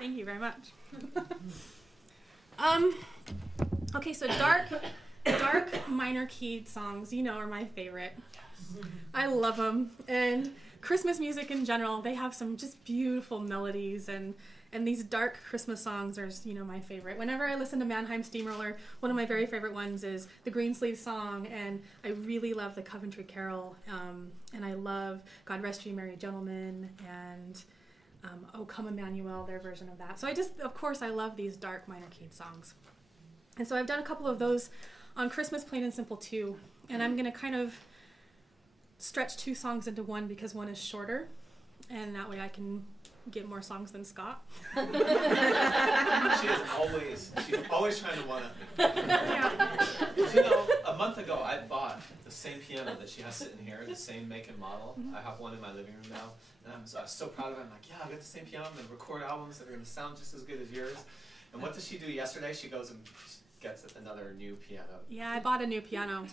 Thank you very much. Okay, so dark minor keyed songs, are my favorite. I love them. And Christmas music in general, they have some just beautiful melodies, and these dark Christmas songs are, my favorite. Whenever I listen to Mannheim Steamroller, one of my very favorite ones is the Greensleeve song, and I really love the Coventry Carol, and I love God Rest You Merry Gentlemen, and O Come Emmanuel, their version of that. So of course, I love these dark minor keyed songs. And so I've done a couple of those on Christmas Plain and Simple too, and I'm going to kind of stretch 2 songs into one because one is shorter, and that way I can get more songs than Scott. She's always trying to one-up me. Yeah. A month ago I bought the same piano that she has sitting here, the same make and model. I have one in my living room now, and I was so proud of it. I'm like, yeah, I got the same piano. I'm going to record albums that are going to sound just as good as yours. And what does she do yesterday? She goes and gets another new piano. Yeah, I bought a new piano.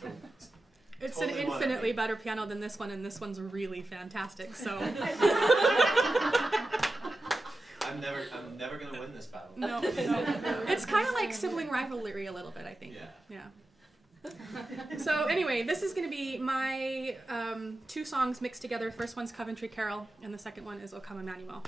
It's Totally an infinitely better piano than this one, and this one's really fantastic. So I'm never gonna win this battle. no. It's kind of like sibling rivalry a little bit, I think. Yeah. So anyway, this is going to be my 2 songs mixed together. First one's Coventry Carol, and the second one is O Come Emmanuel.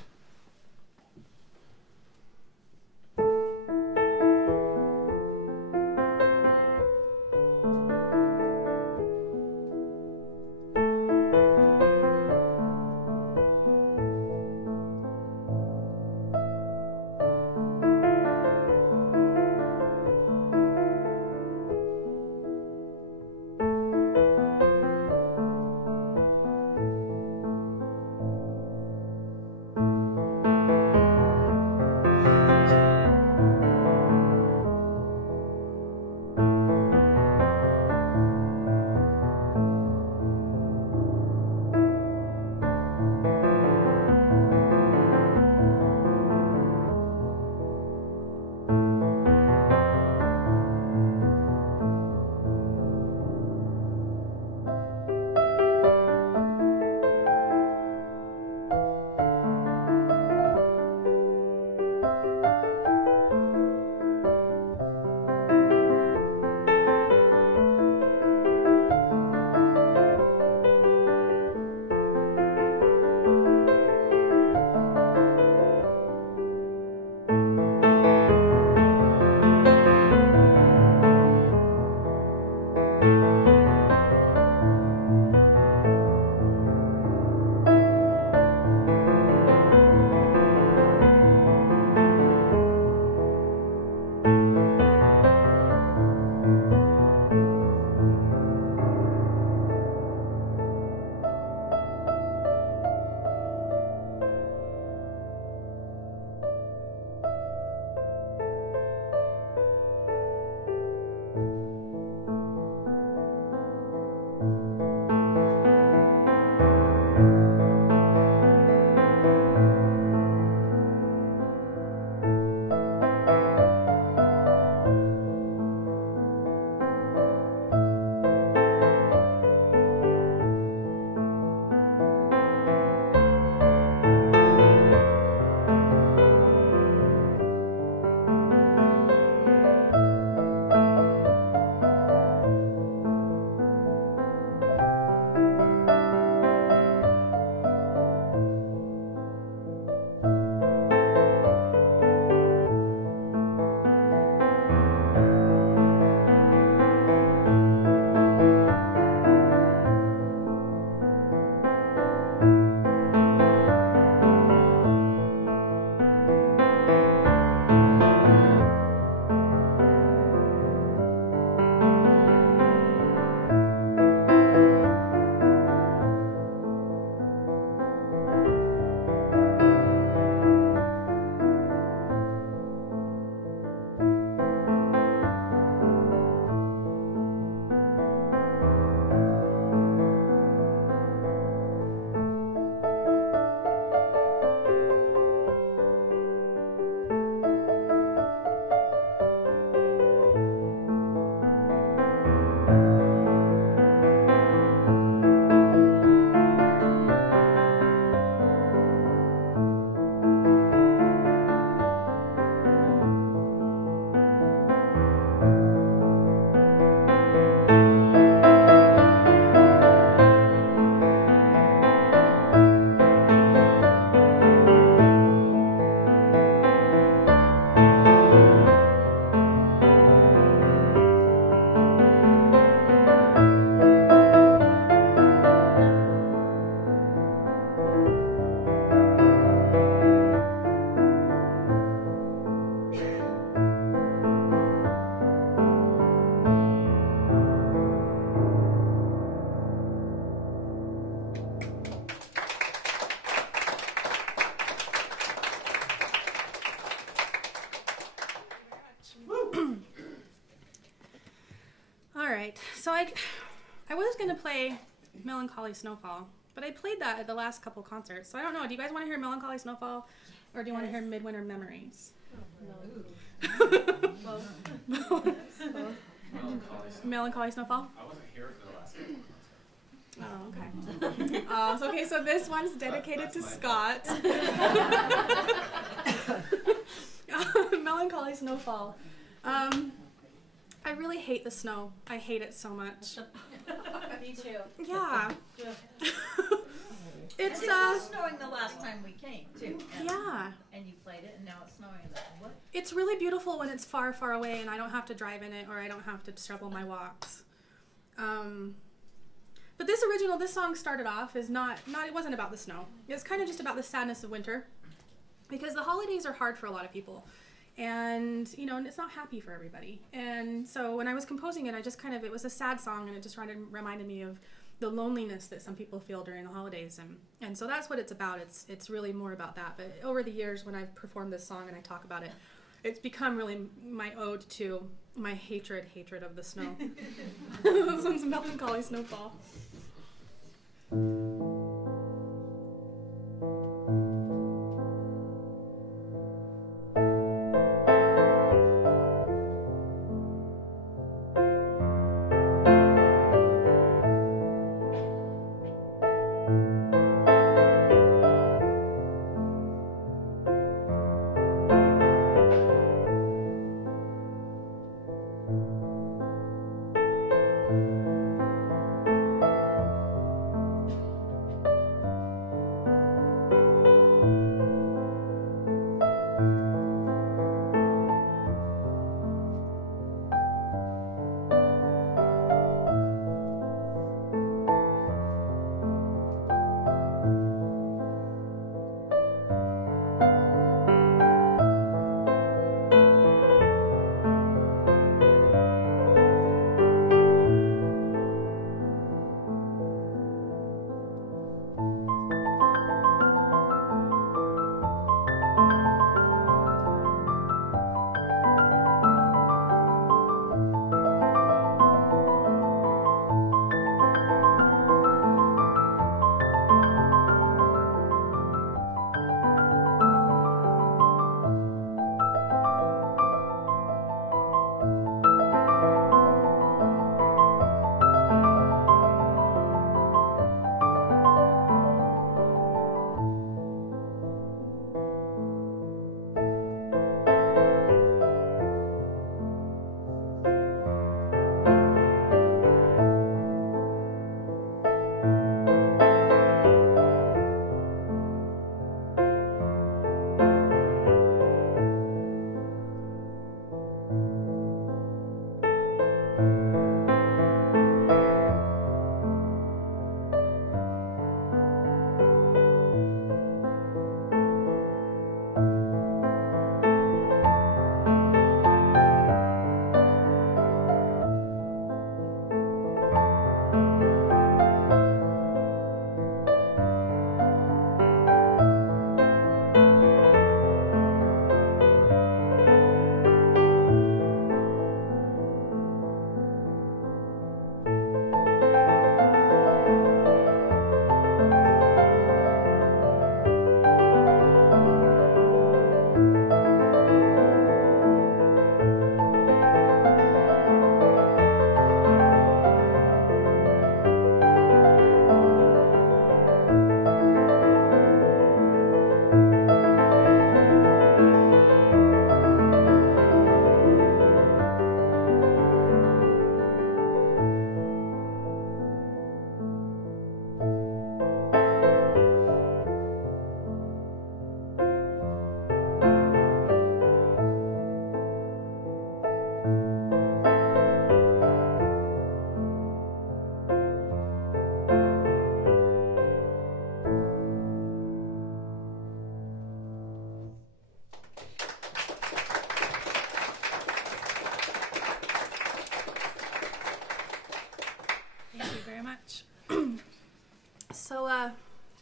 I was going to play Melancholy Snowfall, but I played that at the last couple concerts. So I don't know. Do you guys want to hear Melancholy Snowfall, or do you want to hear Midwinter Memories? Melancholy Snowfall? I wasn't here for the last couple Oh, okay. So this one's dedicated to Scott. Melancholy Snowfall. I really hate the snow. I hate it so much. Me too. Yeah. It's and it was snowing the last time we came too. And, yeah. And you played it, and now it's snowing. And what? It's really beautiful when it's far, far away, and I don't have to drive in it, or I don't have to shovel my walks. But this song started off is not. It wasn't about the snow. It's kind of just about the sadness of winter, because the holidays are hard for a lot of people, and it's not happy for everybody. And so when I was composing it, it was a sad song, and it just reminded me of the loneliness that some people feel during the holidays, and so that's what it's about. It's really more about that. But over the years, when I've performed this song and I talk about it, it's become really my ode to my hatred of the snow. This one's Melancholy Snowfall.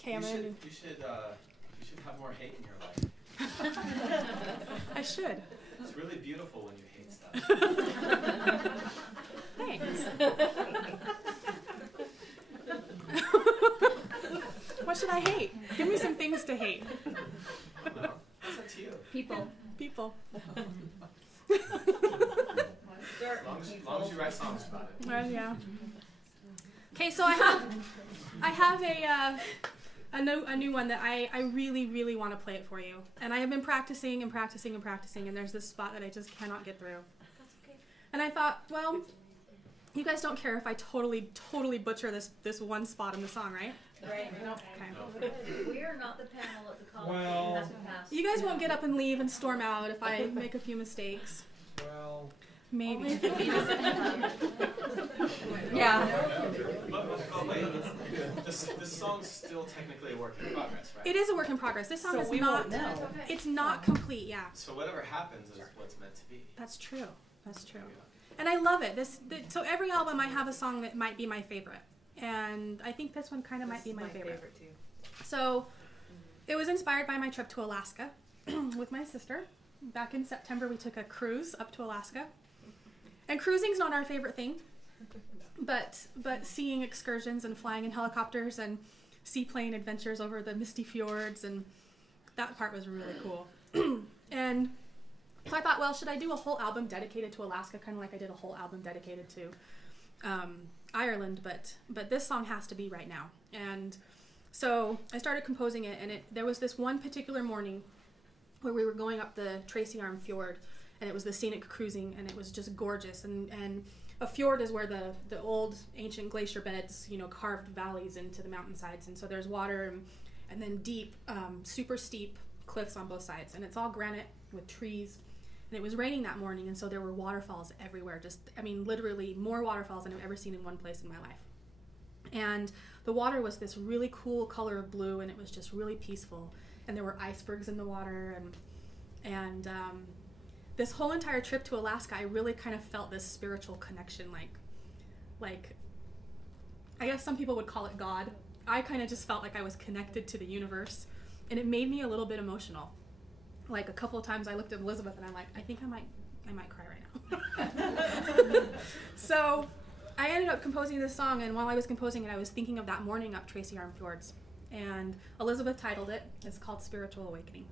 Okay, I'm gonna do. You should have more hate in your life. I should. It's really beautiful when you hate stuff. Thanks. What should I hate? Give me some things to hate. That's up to you. People. People. As long as you write songs about it. Yeah. Okay, so I have a new one that I really, really want to play it for you. And I have been practicing and practicing and practicing, and there's this spot that I just cannot get through. That's okay. And I thought, well, you guys don't care if I totally butcher this one spot in the song, right? Right. Okay. We are not the panel at the college. Well- It hasn't passed. You guys won't get up and leave and storm out if I make a few mistakes. Well, Maybe. Yeah. But wait, this song's still technically a work in progress, right? It is a work in progress. This song So is we not. won't know. It's not complete. Yeah, So whatever happens is what's meant to be. that's true. That's true. And I love it. So every album I have a song that might be my favorite, and I think this one kind of might be my favorite. too. So it was inspired by my trip to Alaska with my sister. Back in September, we took a cruise up to Alaska. And cruising's not our favorite thing, but seeing excursions and flying in helicopters and seaplane adventures over the misty fjords, and that part was really cool. And so I thought, well, should I do a whole album dedicated to Alaska, kind of like I did a whole album dedicated to Ireland, but this song has to be right now. And so I started composing it, and there was this one particular morning where we were going up the Tracy Arm Fjord, and it was the scenic cruising, and it was just gorgeous. And a fjord is where the old ancient glacier beds, carved valleys into the mountainsides, and so there's water and then deep, super steep cliffs on both sides, and it's all granite with trees. And it was raining that morning, and so there were waterfalls everywhere. Literally more waterfalls than I've ever seen in one place in my life. And the water was this really cool color of blue, and it was just really peaceful. And there were icebergs in the water, and this whole entire trip to Alaska, I really kind of felt this spiritual connection, like I guess some people would call it God. I kind of just felt like I was connected to the universe, and it made me a little bit emotional. Like a couple of times I looked at Elizabeth and I'm like, I think I might cry right now. So I ended up composing this song, and while I was composing it, I was thinking of that morning up Tracy Arm Fjords. And Elizabeth titled it. It's called Spiritual Awakening.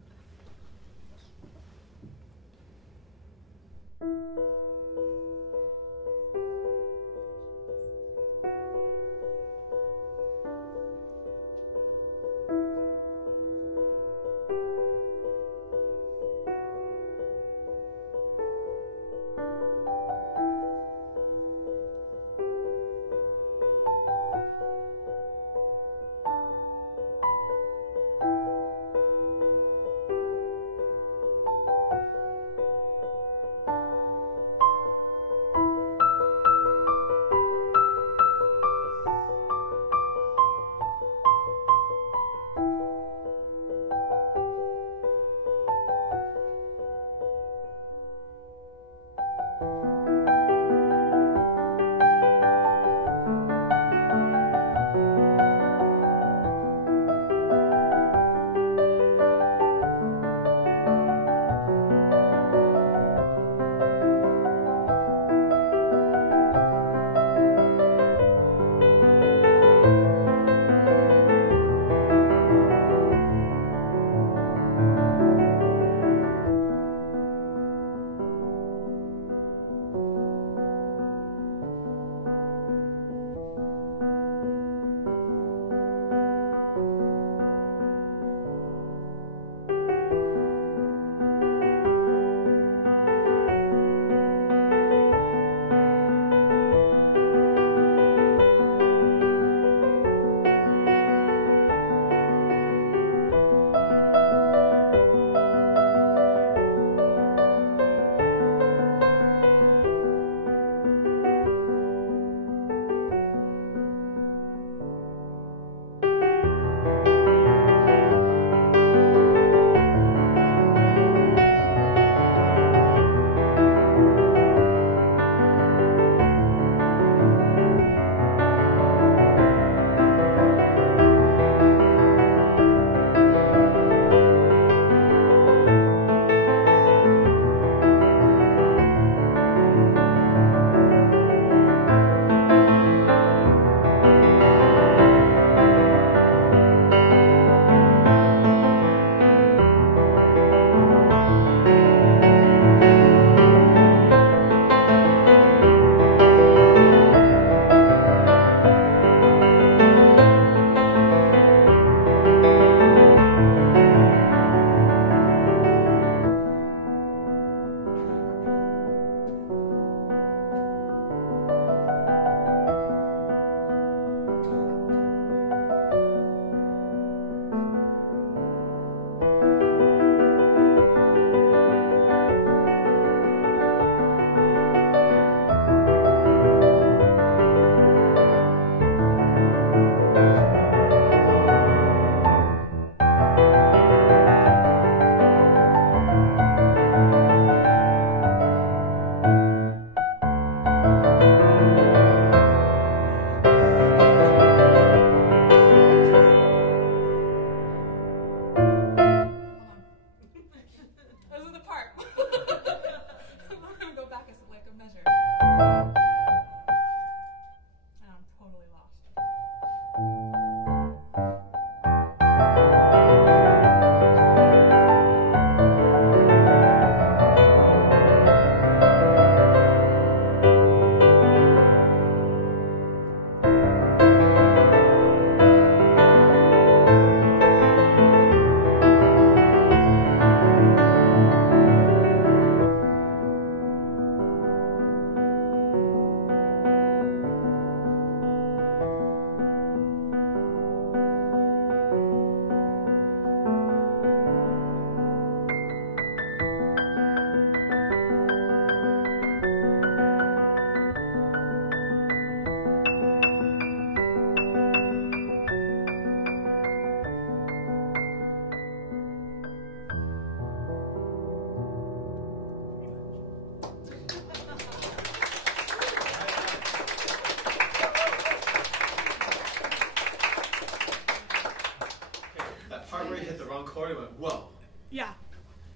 chord and went, whoa. Yeah.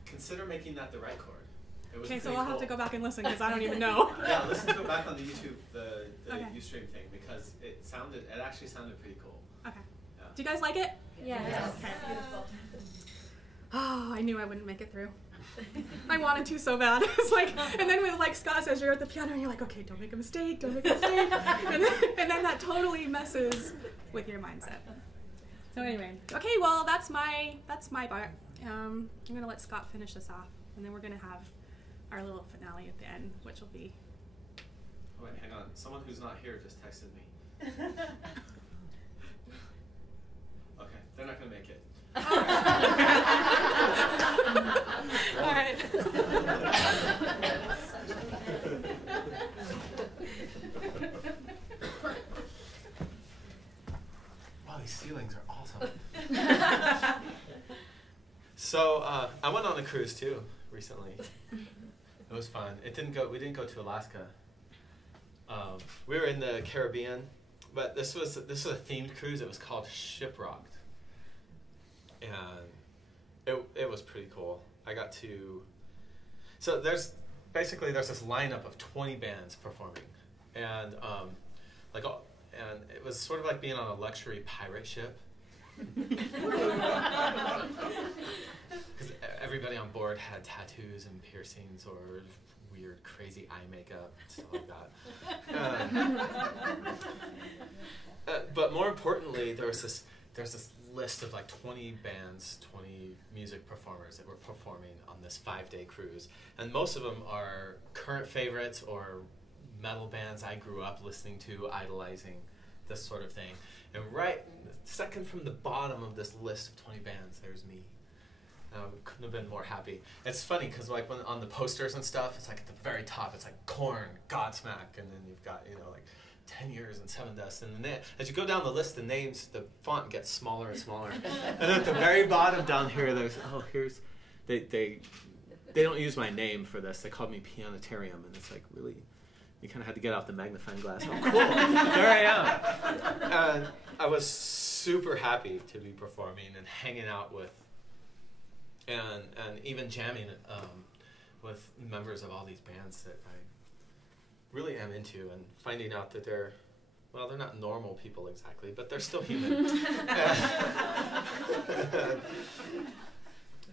Consider making that the right chord. It was Okay, so pretty I'll have cool. to go back and listen because I don't even know. Yeah, listen to it back on the YouTube, the Okay. Ustream thing, because it actually sounded pretty cool. Okay. Yeah. Do you guys like it? Yes. Okay. Beautiful. Oh, I knew I wouldn't make it through. I wanted to so bad. It's like, and then with like Scott says you're at the piano and you're like, okay, don't make a mistake, don't make a mistake, and then that totally messes with your mindset. So anyway, okay, well that's my part. I'm gonna let Scott finish this off, and then we're gonna have our little finale at the end, which will be. Oh, wait, hang on. Someone who's not here just texted me. Okay, they're not gonna make it. All right. Wow, these ceilings are awesome. So I went on a cruise too recently. It was fun. We didn't go to Alaska. We were in the Caribbean, but this was a themed cruise. It was called Shipwrecked, and it was pretty cool. I got to. So there's this lineup of 20 bands performing, and and it was sort of like being on a luxury pirate ship. Because everybody on board had tattoos and piercings or weird, crazy eye makeup and stuff like that. But more importantly, there's this list of like 20 bands, 20 music performers that were performing on this 5-day cruise, and most of them are current favorites or metal bands I grew up listening to, idolizing, this sort of thing. And right second from the bottom of this list of 20 bands, there's me. Couldn't have been more happy. It's funny because like when on the posters and stuff, it's like at the very top, it's like Korn, Godsmack, and then you've got like 10 Years and Seven Dust, and then as you go down the list, the names, the font gets smaller and smaller. And at the very bottom down here, here's they don't use my name for this. They called me Pianetarium, and it's like really. You kind of had to get out the magnifying glass. Oh, cool. There I am. And I was super happy to be performing and hanging out with and even jamming with members of all these bands that I really am into, and finding out that they're not normal people exactly, but they're still human.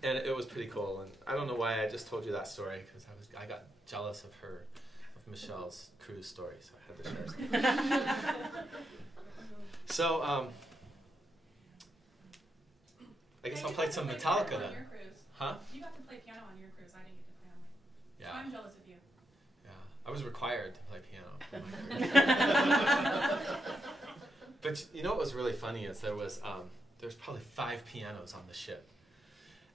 And it was pretty cool. And I don't know why I just told you that story, because I got jealous of Michelle's cruise story, so I had to share some. So, I guess I'll play some Metallica then. On your cruise. Huh? You got to play piano on your cruise. I didn't get to play on mine. Yeah. So I'm jealous of you. Yeah. I was required to play piano. But you know what was really funny is there was probably 5 pianos on the ship.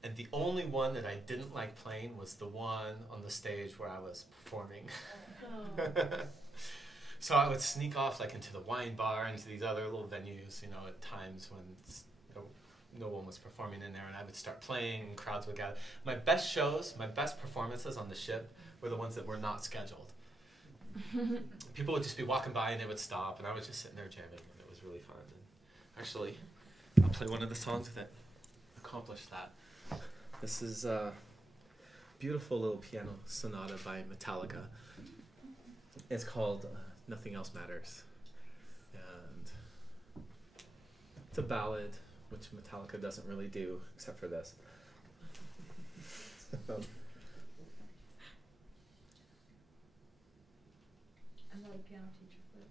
And the only one that I didn't like playing was the one on the stage where I was performing. So I would sneak off like into the wine bar, into these other little venues, at times when no one was performing in there, and I would start playing, and crowds would gather. My best performances on the ship were the ones that were not scheduled. People would just be walking by and they would stop, and I was just sitting there jamming, and it was really fun. And actually, I'll play one of the songs that accomplished that. This is a beautiful little piano sonata by Metallica. It's called Nothing Else Matters. And it's a ballad, which Metallica doesn't really do, except for this. I'm not a piano teacher, but.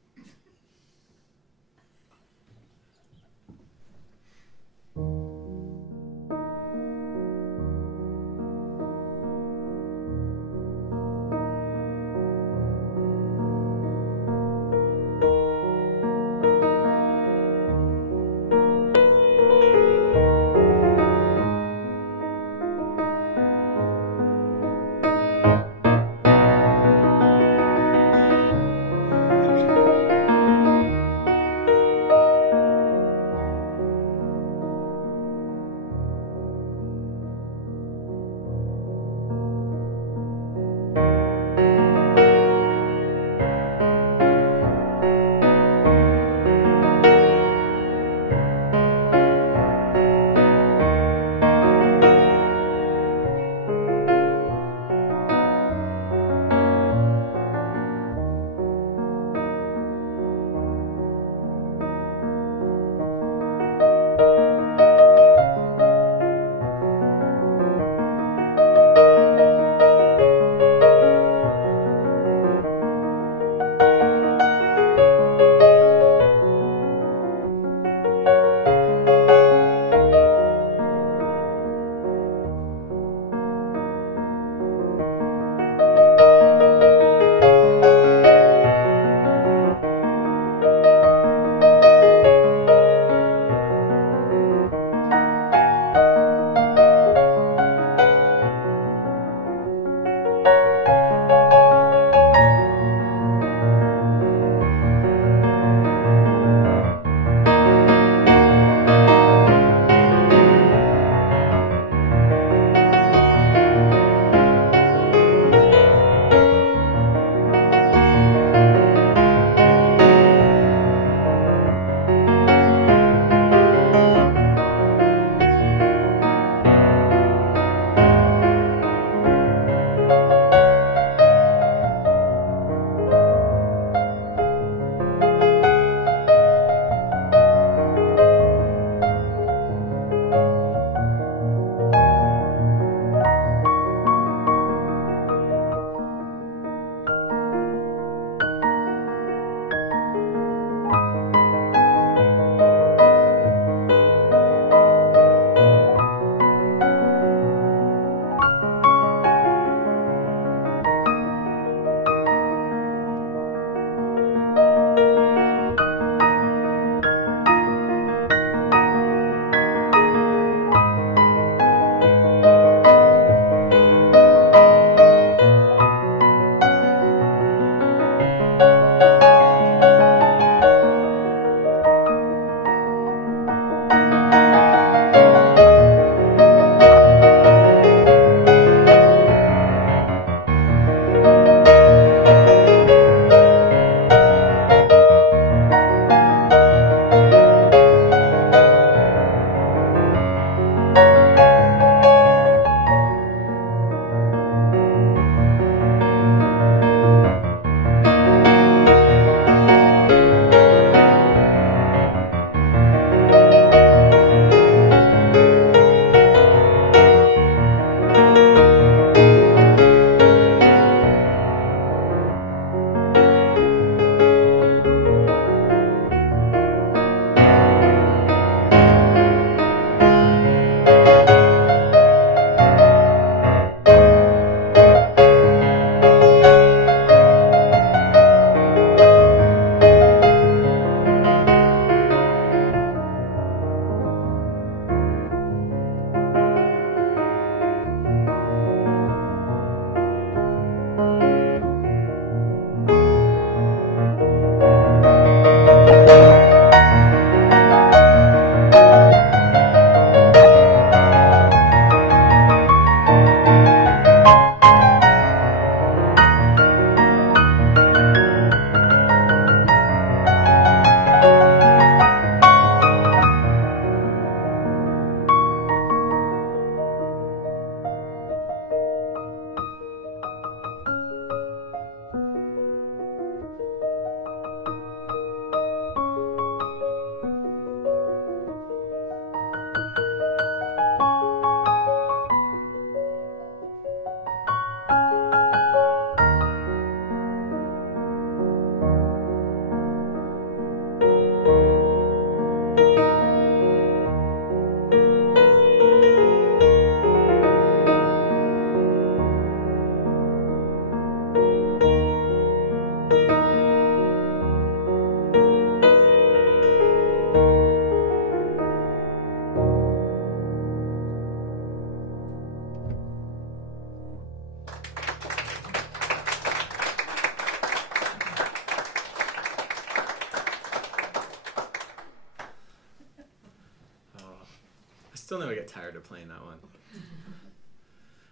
still never get tired of playing that one.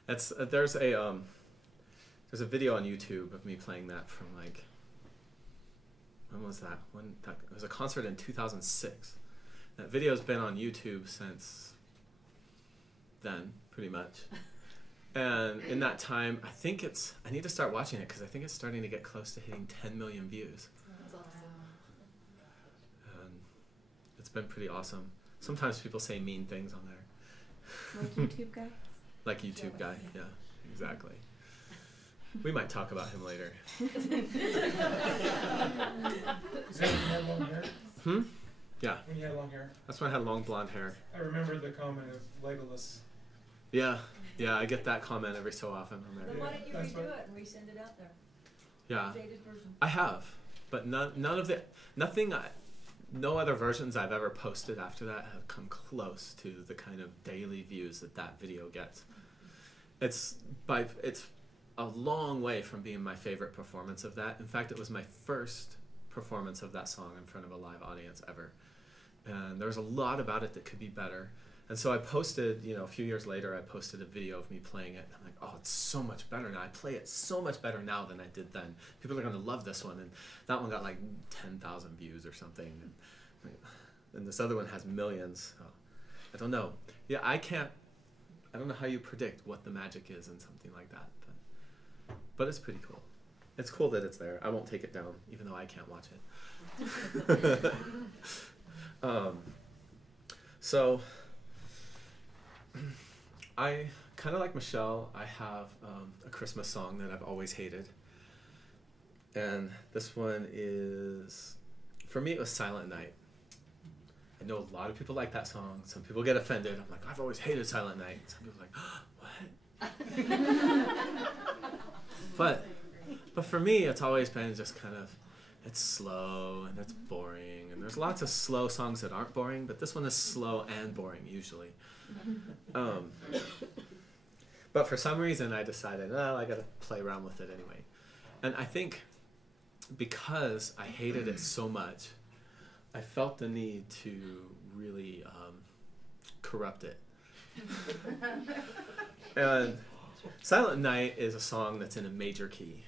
It's there's a video on YouTube of me playing that from like, when was that? It was a concert in 2006. That video's been on YouTube since then, pretty much. And in that time, I need to start watching it because I think it's starting to get close to hitting 10 million views. That's awesome. And it's been pretty awesome. Sometimes people say mean things on there. Like YouTube guy? Like YouTube guy, yeah, exactly. We might talk about him later. Is that when you had long hair? Yeah, When you had long hair? that's when I had long blonde hair. I remember the comment of Legolas. Yeah, I get that comment every so often on Then there. why don't you That's redo what- it and resend it out there? Yeah, Updated version. I have, but no other versions I've ever posted after that have come close to the kind of daily views that video gets. It's a long way from being my favorite performance of that. In fact, it was my first performance of that song in front of a live audience ever. And there's a lot about it that could be better. And so I posted, a few years later, I posted a video of me playing it. I'm like, oh, it's so much better now. I play it so much better now than I did then. People are going to love this one. And that one got like 10,000 views or something. And this other one has millions. So I don't know. Yeah, I don't know how you predict what the magic is in something like that. But it's pretty cool. It's cool that it's there. I won't take it down, even though I can't watch it. So I kind of like Michelle. I have a Christmas song that I've always hated. And this one is, for me, it was Silent Night. I know a lot of people like that song. Some people get offended. I'm like, I've always hated Silent Night. Some people are like, what? But for me, it's always been just kind of, it's slow and it's boring. And there's lots of slow songs that aren't boring, but this one is slow and boring usually. But for some reason, I decided, I got to play around with it anyway. And I think because I hated it so much, I felt the need to really corrupt it. And Silent Night is a song that's in a major key.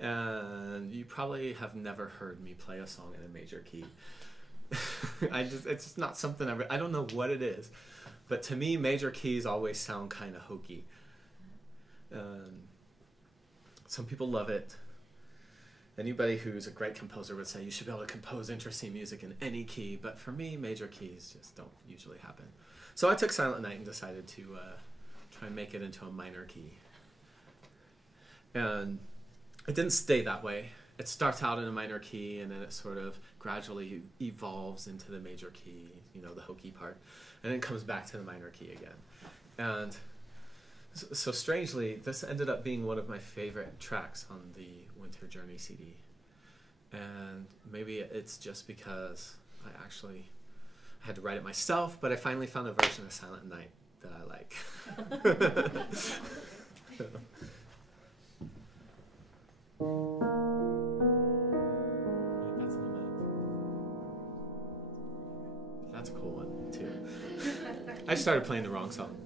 And you probably have never heard me play a song in a major key. It's just not something I don't know what it is. But to me, major keys always sound kind of hokey. Some people love it. Anybody who's a great composer would say you should be able to compose interesting music in any key, but for me, major keys just don't usually happen. So I took Silent Night and decided to try and make it into a minor key. And it didn't stay that way. It starts out in a minor key, and then it sort of gradually evolves into the major key, the hokey part, and then it comes back to the minor key again. And so strangely, this ended up being one of my favorite tracks on the Winter Journey CD. And maybe it's just because I had to write it myself, but I finally found a version of Silent Night that I like. That's a cool one, too. I started playing the wrong song.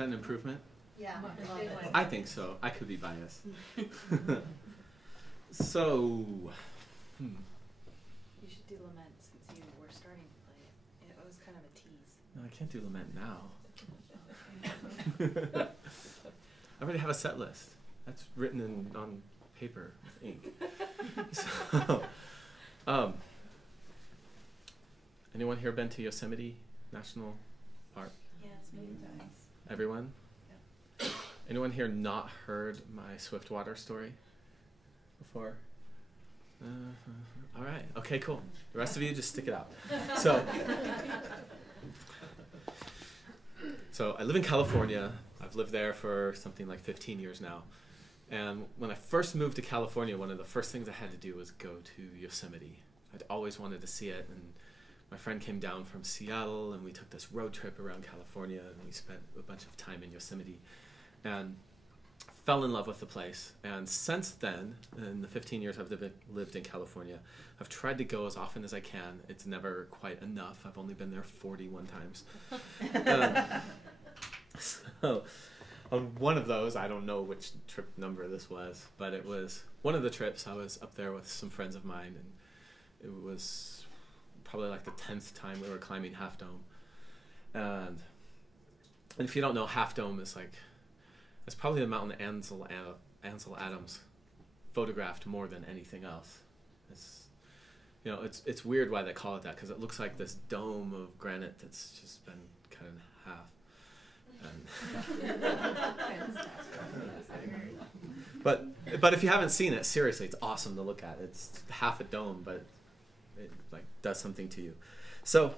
that an improvement? Yeah. I think so. I could be biased. So, You should do Lament since you were starting to play it. It was kind of a tease. no, I can't do Lament now. I already have a set list. That's written on paper with ink. So, anyone here been to Yosemite National Park? Yes, many times. Everyone? Anyone here not heard my Swiftwater story before? All right. Okay, cool. The rest of you just stick it out. So I live in California. I've lived there for something like 15 years now. And when I first moved to California, one of the first things I had to do was go to Yosemite. I'd always wanted to see it, and my friend came down from Seattle, and we took this road trip around California, and we spent a bunch of time in Yosemite, and fell in love with the place. And since then, in the 15 years I've lived in California, I've tried to go as often as I can. It's never quite enough. I've only been there 41 times. So on one of those, I don't know which trip number this was, but it was one of the trips. I was up there with some friends of mine, and it was probably like the 10th time we were climbing Half Dome. And if you don't know, Half Dome is like, it's probably the mountain that Ansel Adams photographed more than anything else. It's weird why they call it that, because it looks like this dome of granite that's just been cut in half. But if you haven't seen it, seriously, it's awesome to look at. It's half a dome, but it like does something to you. So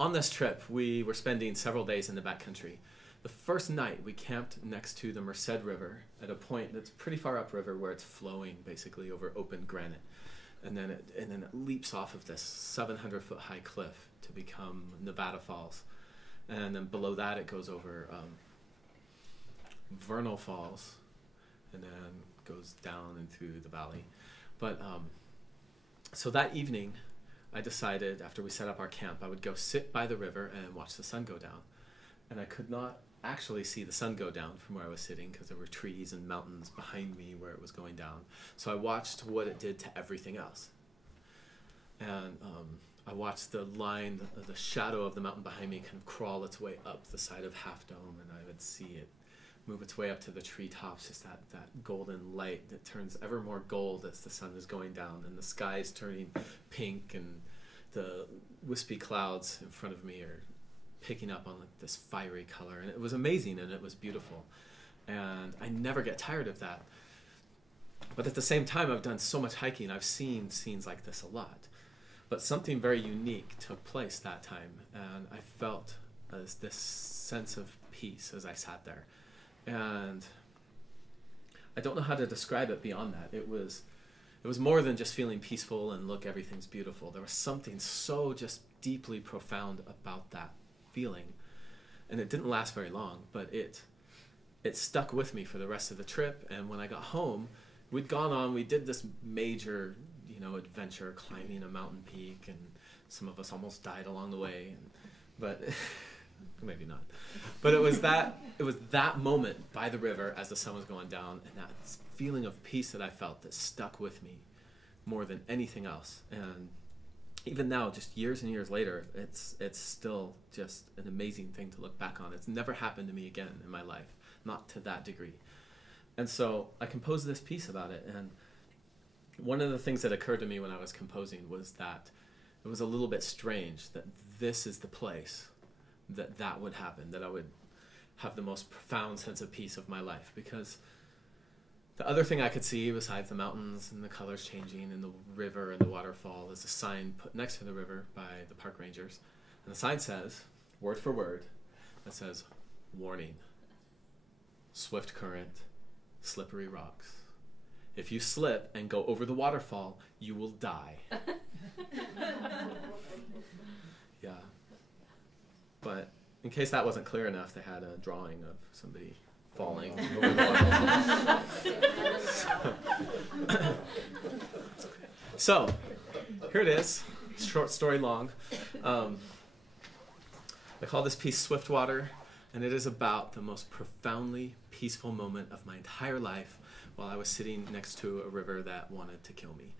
on this trip, we were spending several days in the backcountry. The first night, we camped next to the Merced River at a point that's pretty far upriver, where it's flowing basically over open granite, and then it leaps off of this 700-foot high cliff to become Nevada Falls. And then below that, it goes over Vernal Falls, and then goes down into the valley. But so that evening, I decided after we set up our camp, I would go sit by the river and watch the sun go down. And I could not actually see the sun go down from where I was sitting, because there were trees and mountains behind me where it was going down. So I watched what it did to everything else. And I watched the line, the shadow of the mountain behind me kind of crawl its way up the side of Half Dome, and I would see it move its way up to the treetops, just that golden light that turns ever more gold as the sun is going down, and the sky is turning pink, and the wispy clouds in front of me are picking up on like this fiery color. And it was amazing, and it was beautiful. And I never get tired of that. But at the same time, I've done so much hiking, I've seen scenes like this a lot. But something very unique took place that time, and I felt this sense of peace as I sat there. And I don't know how to describe it beyond that. It was more than just feeling peaceful and look, everything's beautiful. There was something so just deeply profound about that feeling. And it didn't last very long, but it stuck with me for the rest of the trip. And when I got home, we did this major adventure, climbing a mountain peak, and some of us almost died along the way, but maybe not. But it was that moment by the river as the sun was going down, and that feeling of peace that I felt that stuck with me more than anything else. And even now, just years and years later, it's still just an amazing thing to look back on. It's never happened to me again in my life, not to that degree. And so I composed this piece about it, and one of the things that occurred to me when I was composing was that it was a little bit strange that this is the place that would happen, that I would have the most profound sense of peace of my life. Because the other thing I could see, besides the mountains and the colors changing and the river and the waterfall, is a sign put next to the river by the park rangers. And the sign says, word for word, it says, "Warning, swift current, slippery rocks. If you slip and go over the waterfall, you will die." Yeah. But in case that wasn't clear enough, they had a drawing of somebody falling over the waterfall. So, here it is, short story long. I call this piece Swiftwater. And it is about the most profoundly peaceful moment of my entire life while I was sitting next to a river that wanted to kill me.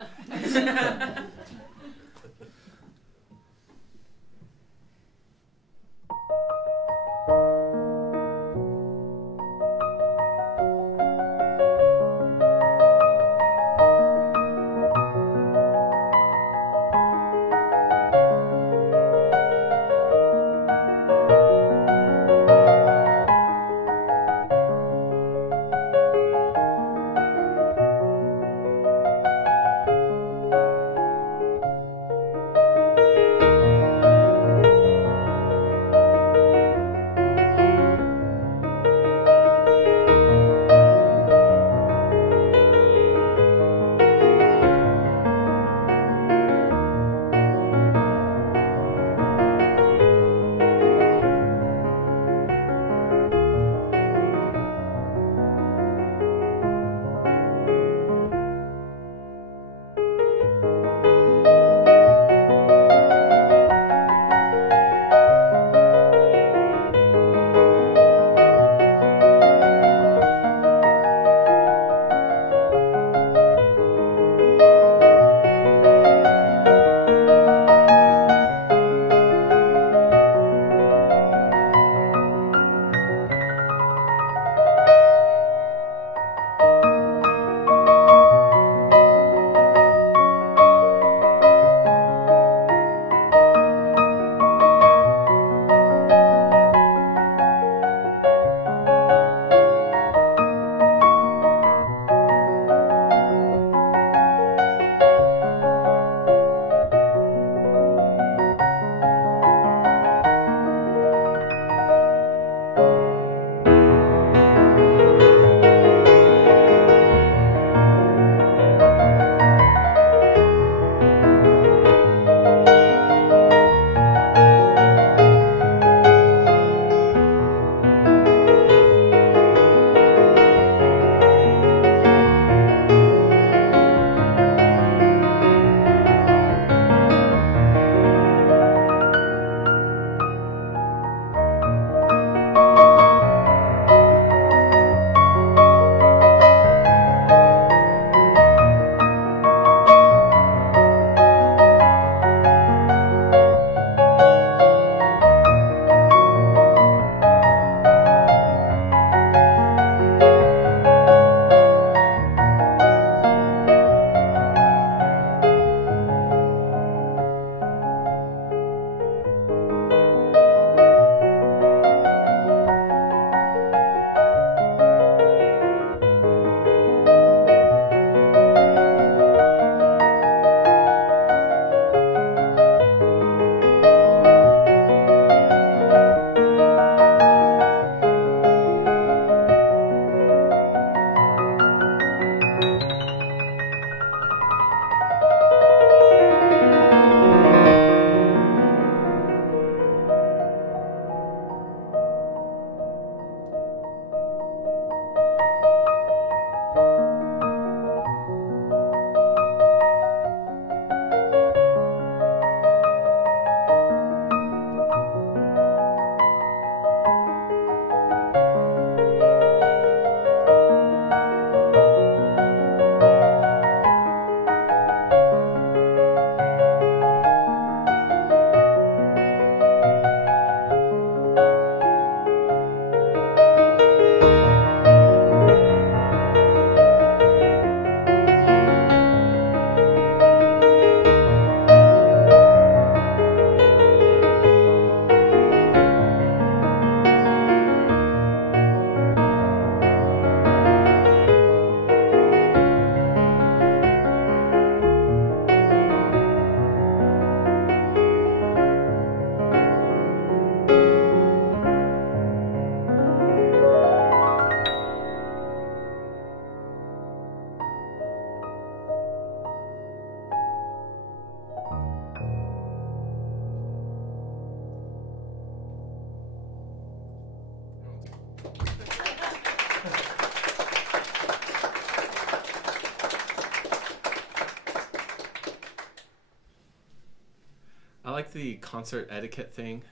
I like the concert etiquette thing.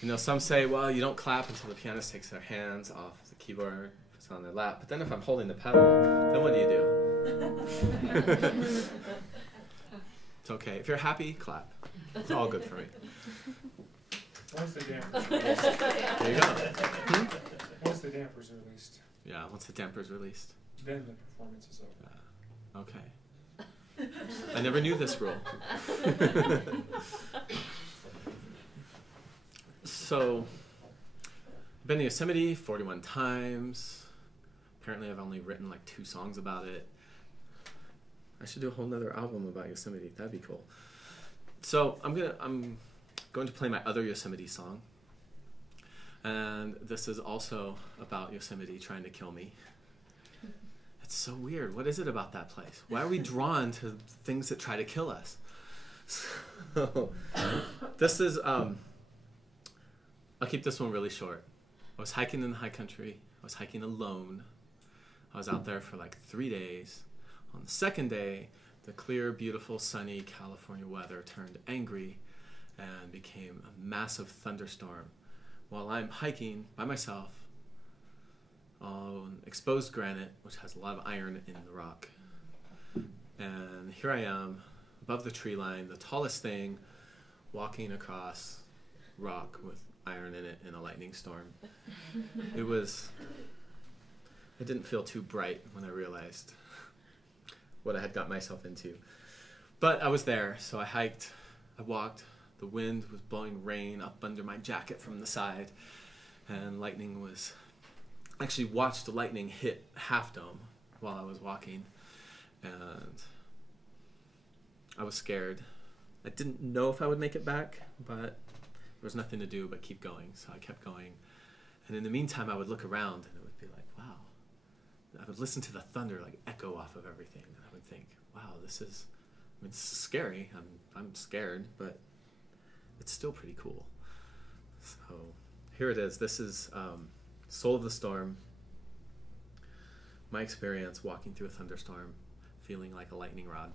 You know, some say, well, you don't clap until the pianist takes their hands off the keyboard, puts it on their lap. But then if I'm holding the pedal, then what do you do? It's okay. If you're happy, clap. It's all good for me. Once the dampers There you go. once the dampers are released, Yeah, once the damper's released. then the performance is over. Okay. I never knew this rule. So, I've been to Yosemite 41 times. Apparently I've only written like 2 songs about it. I should do a whole nother album about Yosemite. That'd be cool. So I'm going to play my other Yosemite song. And this is also about Yosemite trying to kill me. It's so weird. What is it about that place? Why are we drawn to things that try to kill us? So, this is, I'll keep this one really short. I was hiking in the high country. I was hiking alone. I was out there for like 3 days. On the second day, the clear, beautiful, sunny California weather turned angry and became a massive thunderstorm while I'm hiking by myself on exposed granite, which has a lot of iron in the rock. And here I am, above the tree line, the tallest thing, walking across rock with iron in it in a lightning storm. It didn't feel too bright when I realized what I had got myself into. But I was there, so I hiked, I walked, the wind was blowing rain up under my jacket from the side, and lightning was, actually watched the lightning hit Half Dome while I was walking, and I was scared. I didn't know if I would make it back, but there was nothing to do but keep going, so I kept going. And in the meantime, I would look around, and it would be like, wow. I would listen to the thunder like echo off of everything, and I would think, wow, this is, I mean, it's scary. I'm scared, but it's still pretty cool. So here it is. This is Soul of the Storm. My experience walking through a thunderstorm, feeling like a lightning rod.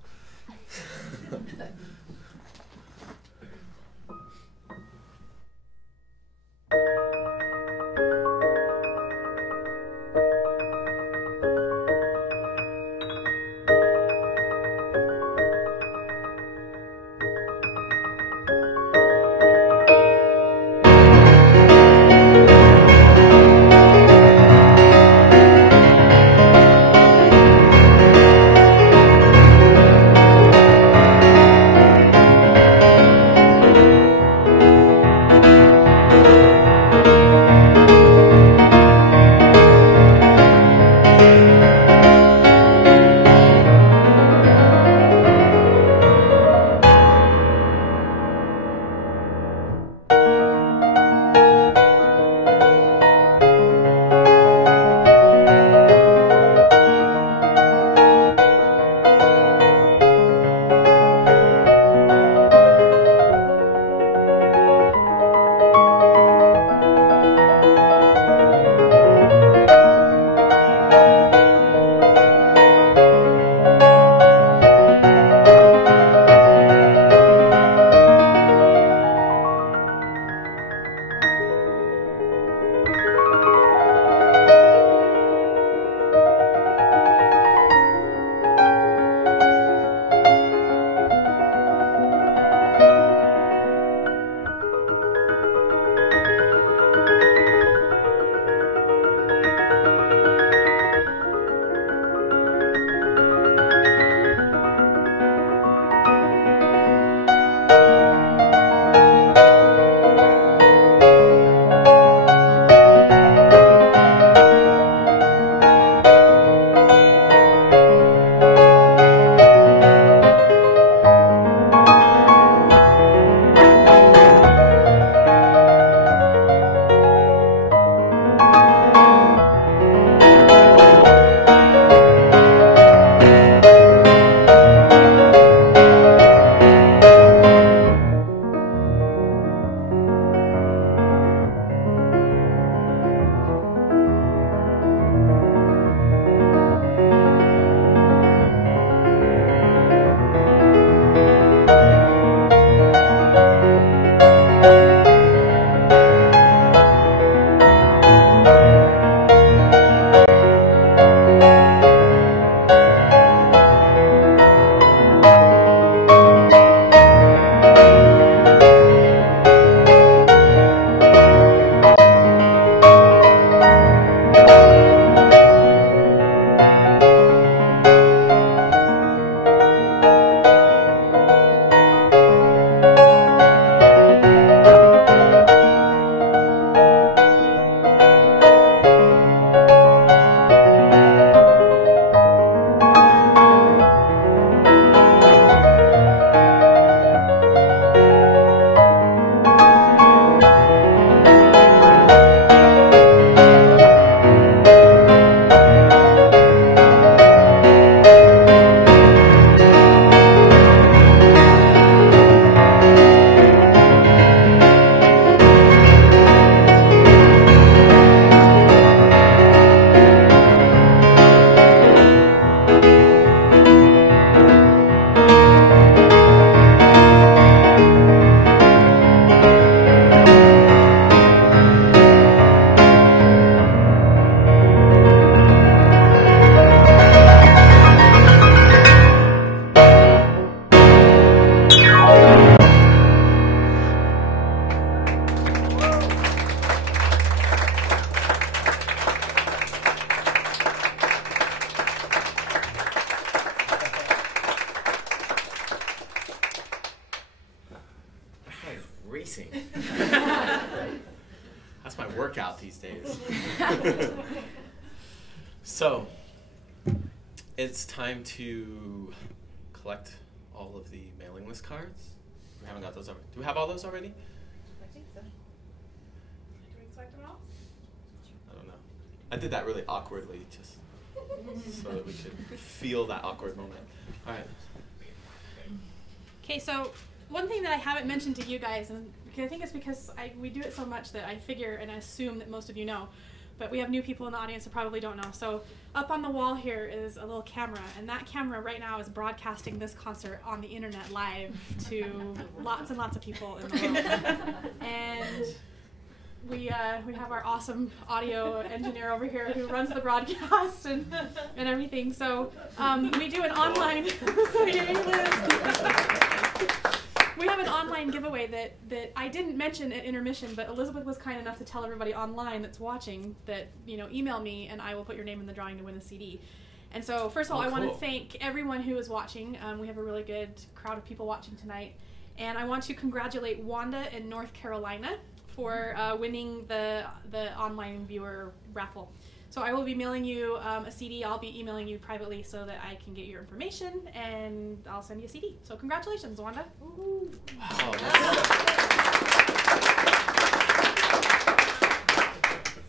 That's my workout these days. So, it's time to collect all of the mailing list cards. We haven't got those already. Do we have all those already? I think so. Do we expect them all? I don't know. I did that really awkwardly, just so that we could feel that awkward moment. All right. Okay, so one thing that I haven't mentioned to you guys, and I think it's because we do it so much that I figure and I assume that most of you know, but we have new people in the audience who probably don't know. So up on the wall here is a little camera, and that camera right now is broadcasting this concert on the internet live to lots and lots of people in the world. And we have our awesome audio engineer over here who runs the broadcast and everything. So we do an online we have an online giveaway that I didn't mention at intermission, but Elizabeth was kind enough to tell everybody online that's watching that, email me and I will put your name in the drawing to win the CD. And so first of all, I want to thank everyone who is watching. We have a really good crowd of people watching tonight. And I want to congratulate Wanda in North Carolina for winning the online viewer raffle. So I will be mailing you a CD. I'll be emailing you privately so that I can get your information, and I'll send you a CD. So congratulations, Wanda. Woo-hoo. Wow.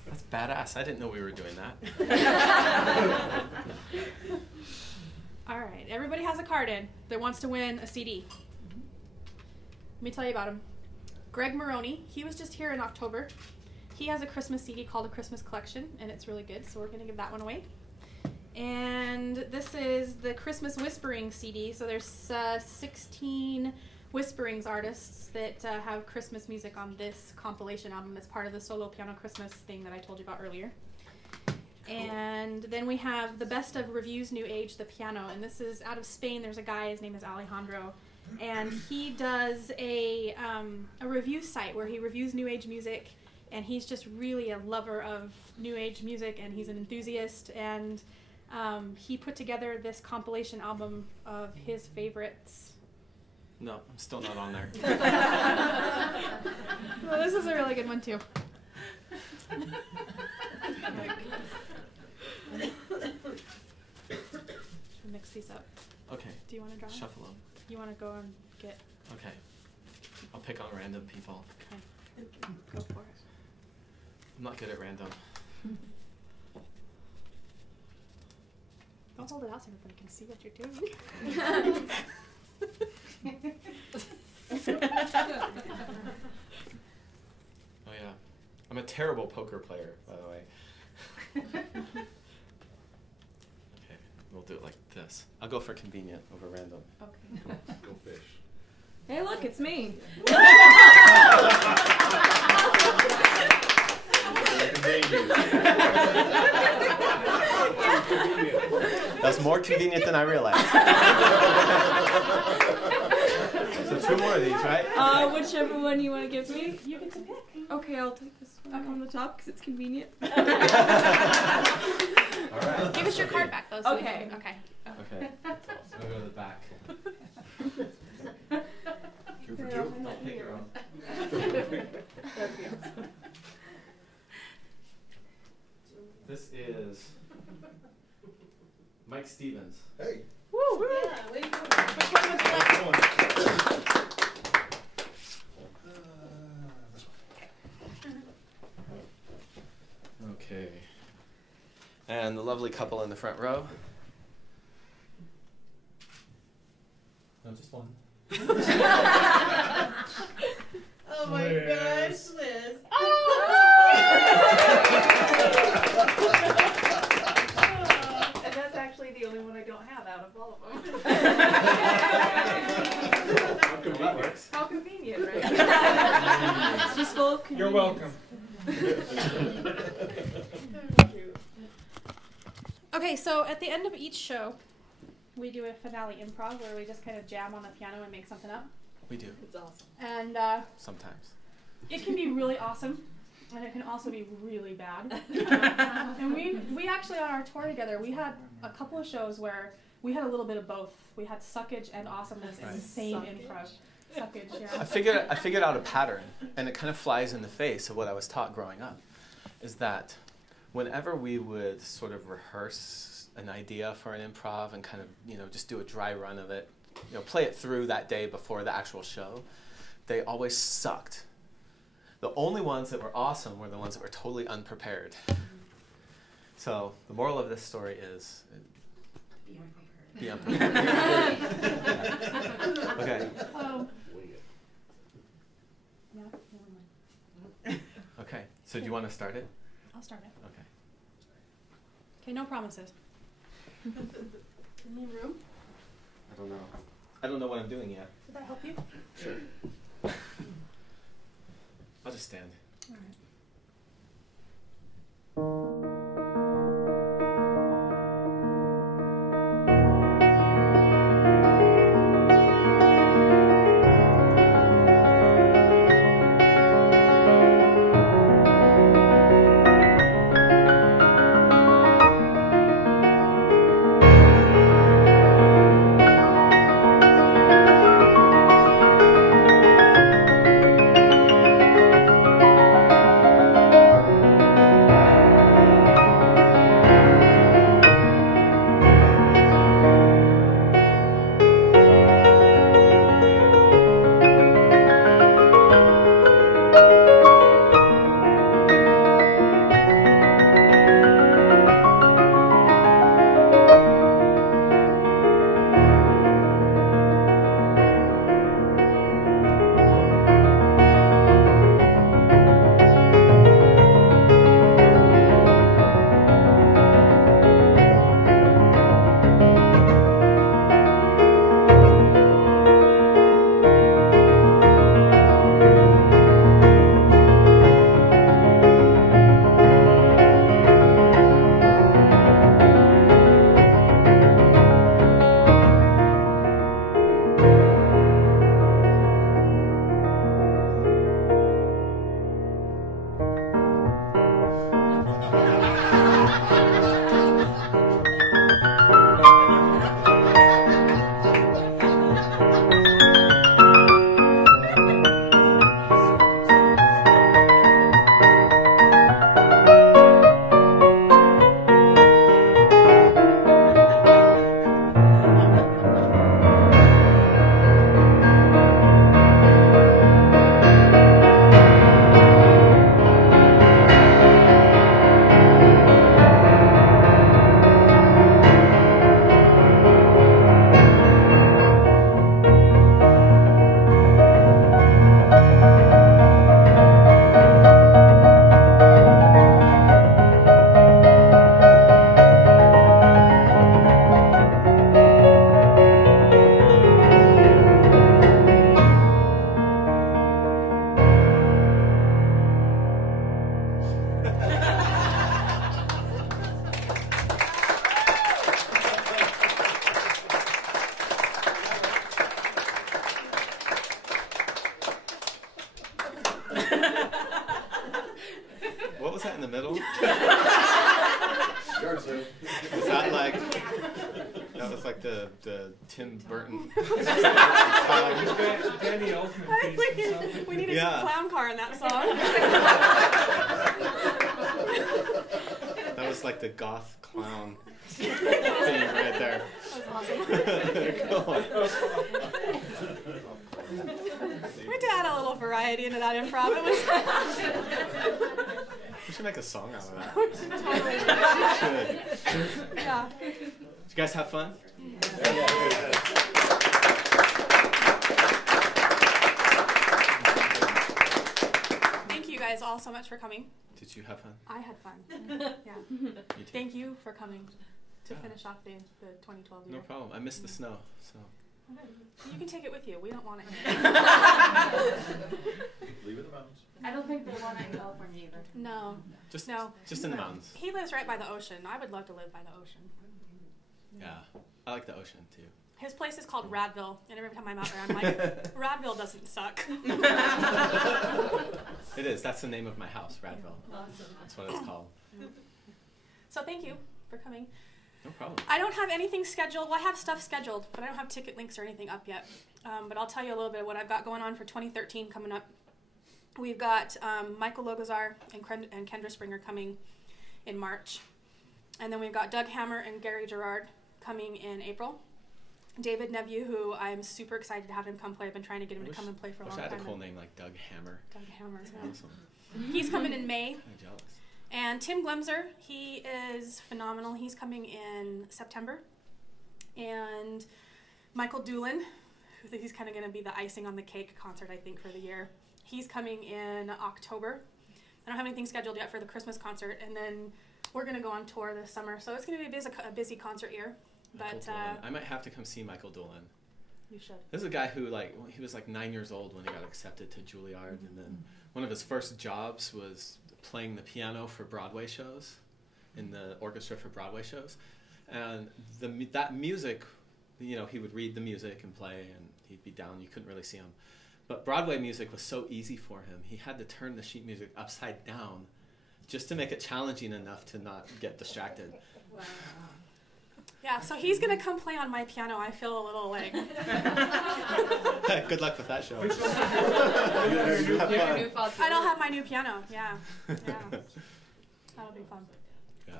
That's badass. I didn't know we were doing that. All right. Everybody has a card in that wants to win a CD. Let me tell you about him. Greg Maroney. He was just here in October. He has a Christmas CD called A Christmas Collection, and it's really good, so we're going to give that one away. And this is the Christmas Whispering CD. So there's 16 Whisperings artists that have Christmas music on this compilation album as part of the solo piano Christmas thing that I told you about earlier. Cool. And then we have the Best of Reviews New Age, the piano, and this is out of Spain. There's a guy, his name is Alejandro, and he does a review site where he reviews New Age music. And he's just really a lover of New Age music, and he's an enthusiast. And he put together this compilation album of his favorites. No, I'm still not on there. Well, this is a really good one, too. Mix these up. Okay. Do you want to draw? Shuffle them. You want to go and get... Okay. I'll pick on random people. Okay. Go for it. I'm not good at random. Don't hold it out so everybody can see what you're doing. Oh yeah. I'm a terrible poker player, by the way. Okay, we'll do it like this. I'll go for convenient over random. Okay. Go fish. Hey, look, it's me. That's more convenient than I realized. So 2 more of these, right? Whichever one you want to give me. You get to pick. Okay, I'll take this one on the top because it's convenient. All right. Give us your card back, though. So Okay. Okay. Okay. I'll go to the back. 2 for 2. Don't pick your own. This is Mike Stevens. Hey. Woo! Yeah, way to go. Which one would you like? Okay. And the lovely couple in the front row. No, just one. Oh my gosh, Liz. And that's actually the only one I don't have out of all of them. How convenient. How convenient, right? It's just full of convenience. You're welcome. Okay, so at the end of each show, we do a finale improv where we just kind of jam on the piano and make something up. We do. It's awesome. And Sometimes. it can be really awesome, and it can also be really bad. And we actually, on our tour together, we had a couple of shows where we had a little bit of both. We had suckage and awesomeness in the same improv. suckage, yeah. I figured out a pattern, and it kind of flies in the face of what I was taught growing up, is that whenever we would sort of rehearse an idea for an improv and kind of, just do a dry run of it, play it through that day before the actual show, they always sucked. The only ones that were awesome were the ones that were totally unprepared. So the moral of this story is be unprepared. Okay. Okay. So do you want to start it? I'll start it. Okay. Okay, no promises. Any room? I don't know. I don't know what I'm doing yet. Did that help you? Sure. I'll just stand. All right. What was that in the middle? Yard sale. Was that like, that was like the Tim Burton. Danny Elfman I think piece or something. we needed Yeah. some clown car in that song. That was like the goth clown thing right there. That was awesome. Cool. We had to add a little variety into that improv. It was We should make a song out of that. we should totally. Should. Yeah. Did you guys have fun? Thank you guys all so much for coming. Did you have fun? I had fun. Yeah. You too. Thank you for coming to Yeah. finish off the 2012 year. No problem. I missed the snow, so. You can take it with you. We don't want it here. Leave it in the mountains. I don't think they want it in California either. No. Just No. just in the mountains. He lives right by the ocean. I would love to live by the ocean. Yeah. I like the ocean too. His place is called Radville, and every time I'm out there, I'm like, Radville doesn't suck. It is. That's the name of my house, Radville. Awesome. That's what it's called. So thank you for coming. No problem. I don't have anything scheduled. Well, I have stuff scheduled, but I don't have ticket links or anything up yet. But I'll tell you a little bit of what I've got going on for 2013 coming up. We've got Michael Logazar and Kendra Springer coming in March. And then we've got Doug Hammer and Gary Gerard coming in April. David Neveu, who I'm super excited to have him come play. I've been trying to get him to come and play for a long I time. had a cool name like Doug Hammer. Doug Hammer, That's yeah. awesome. He's coming in May. I'm jealous. And Tim Glemser, he is phenomenal. He's coming in September. And Michael Doolin, he's kind of going to be the icing on the cake concert, I think, for the year. He's coming in October. I don't have anything scheduled yet for the Christmas concert. And then we're going to go on tour this summer. So it's going to be a busy concert year. But I might have to come see Michael Doolin. You should. This is a guy who, like, he was like 9 years old when he got accepted to Juilliard, and then one of his first jobs was playing the piano for Broadway shows, in the orchestra for Broadway shows. And that music, you know, he would read the music and play, and he'd be down. You couldn't really see him. But Broadway music was so easy for him. He had to turn the sheet music upside down just to make it challenging enough to not get distracted. Wow. Yeah, so he's going to come play on my piano. I feel a little like... Good luck with that show. I don't have my new piano. Yeah. That'll be fun. Yeah.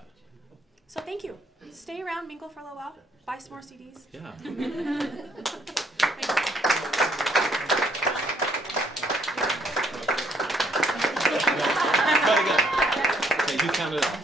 So thank you. Stay around, mingle for a little while, buy some more CDs. Yeah. Try it again. Okay, you count it off.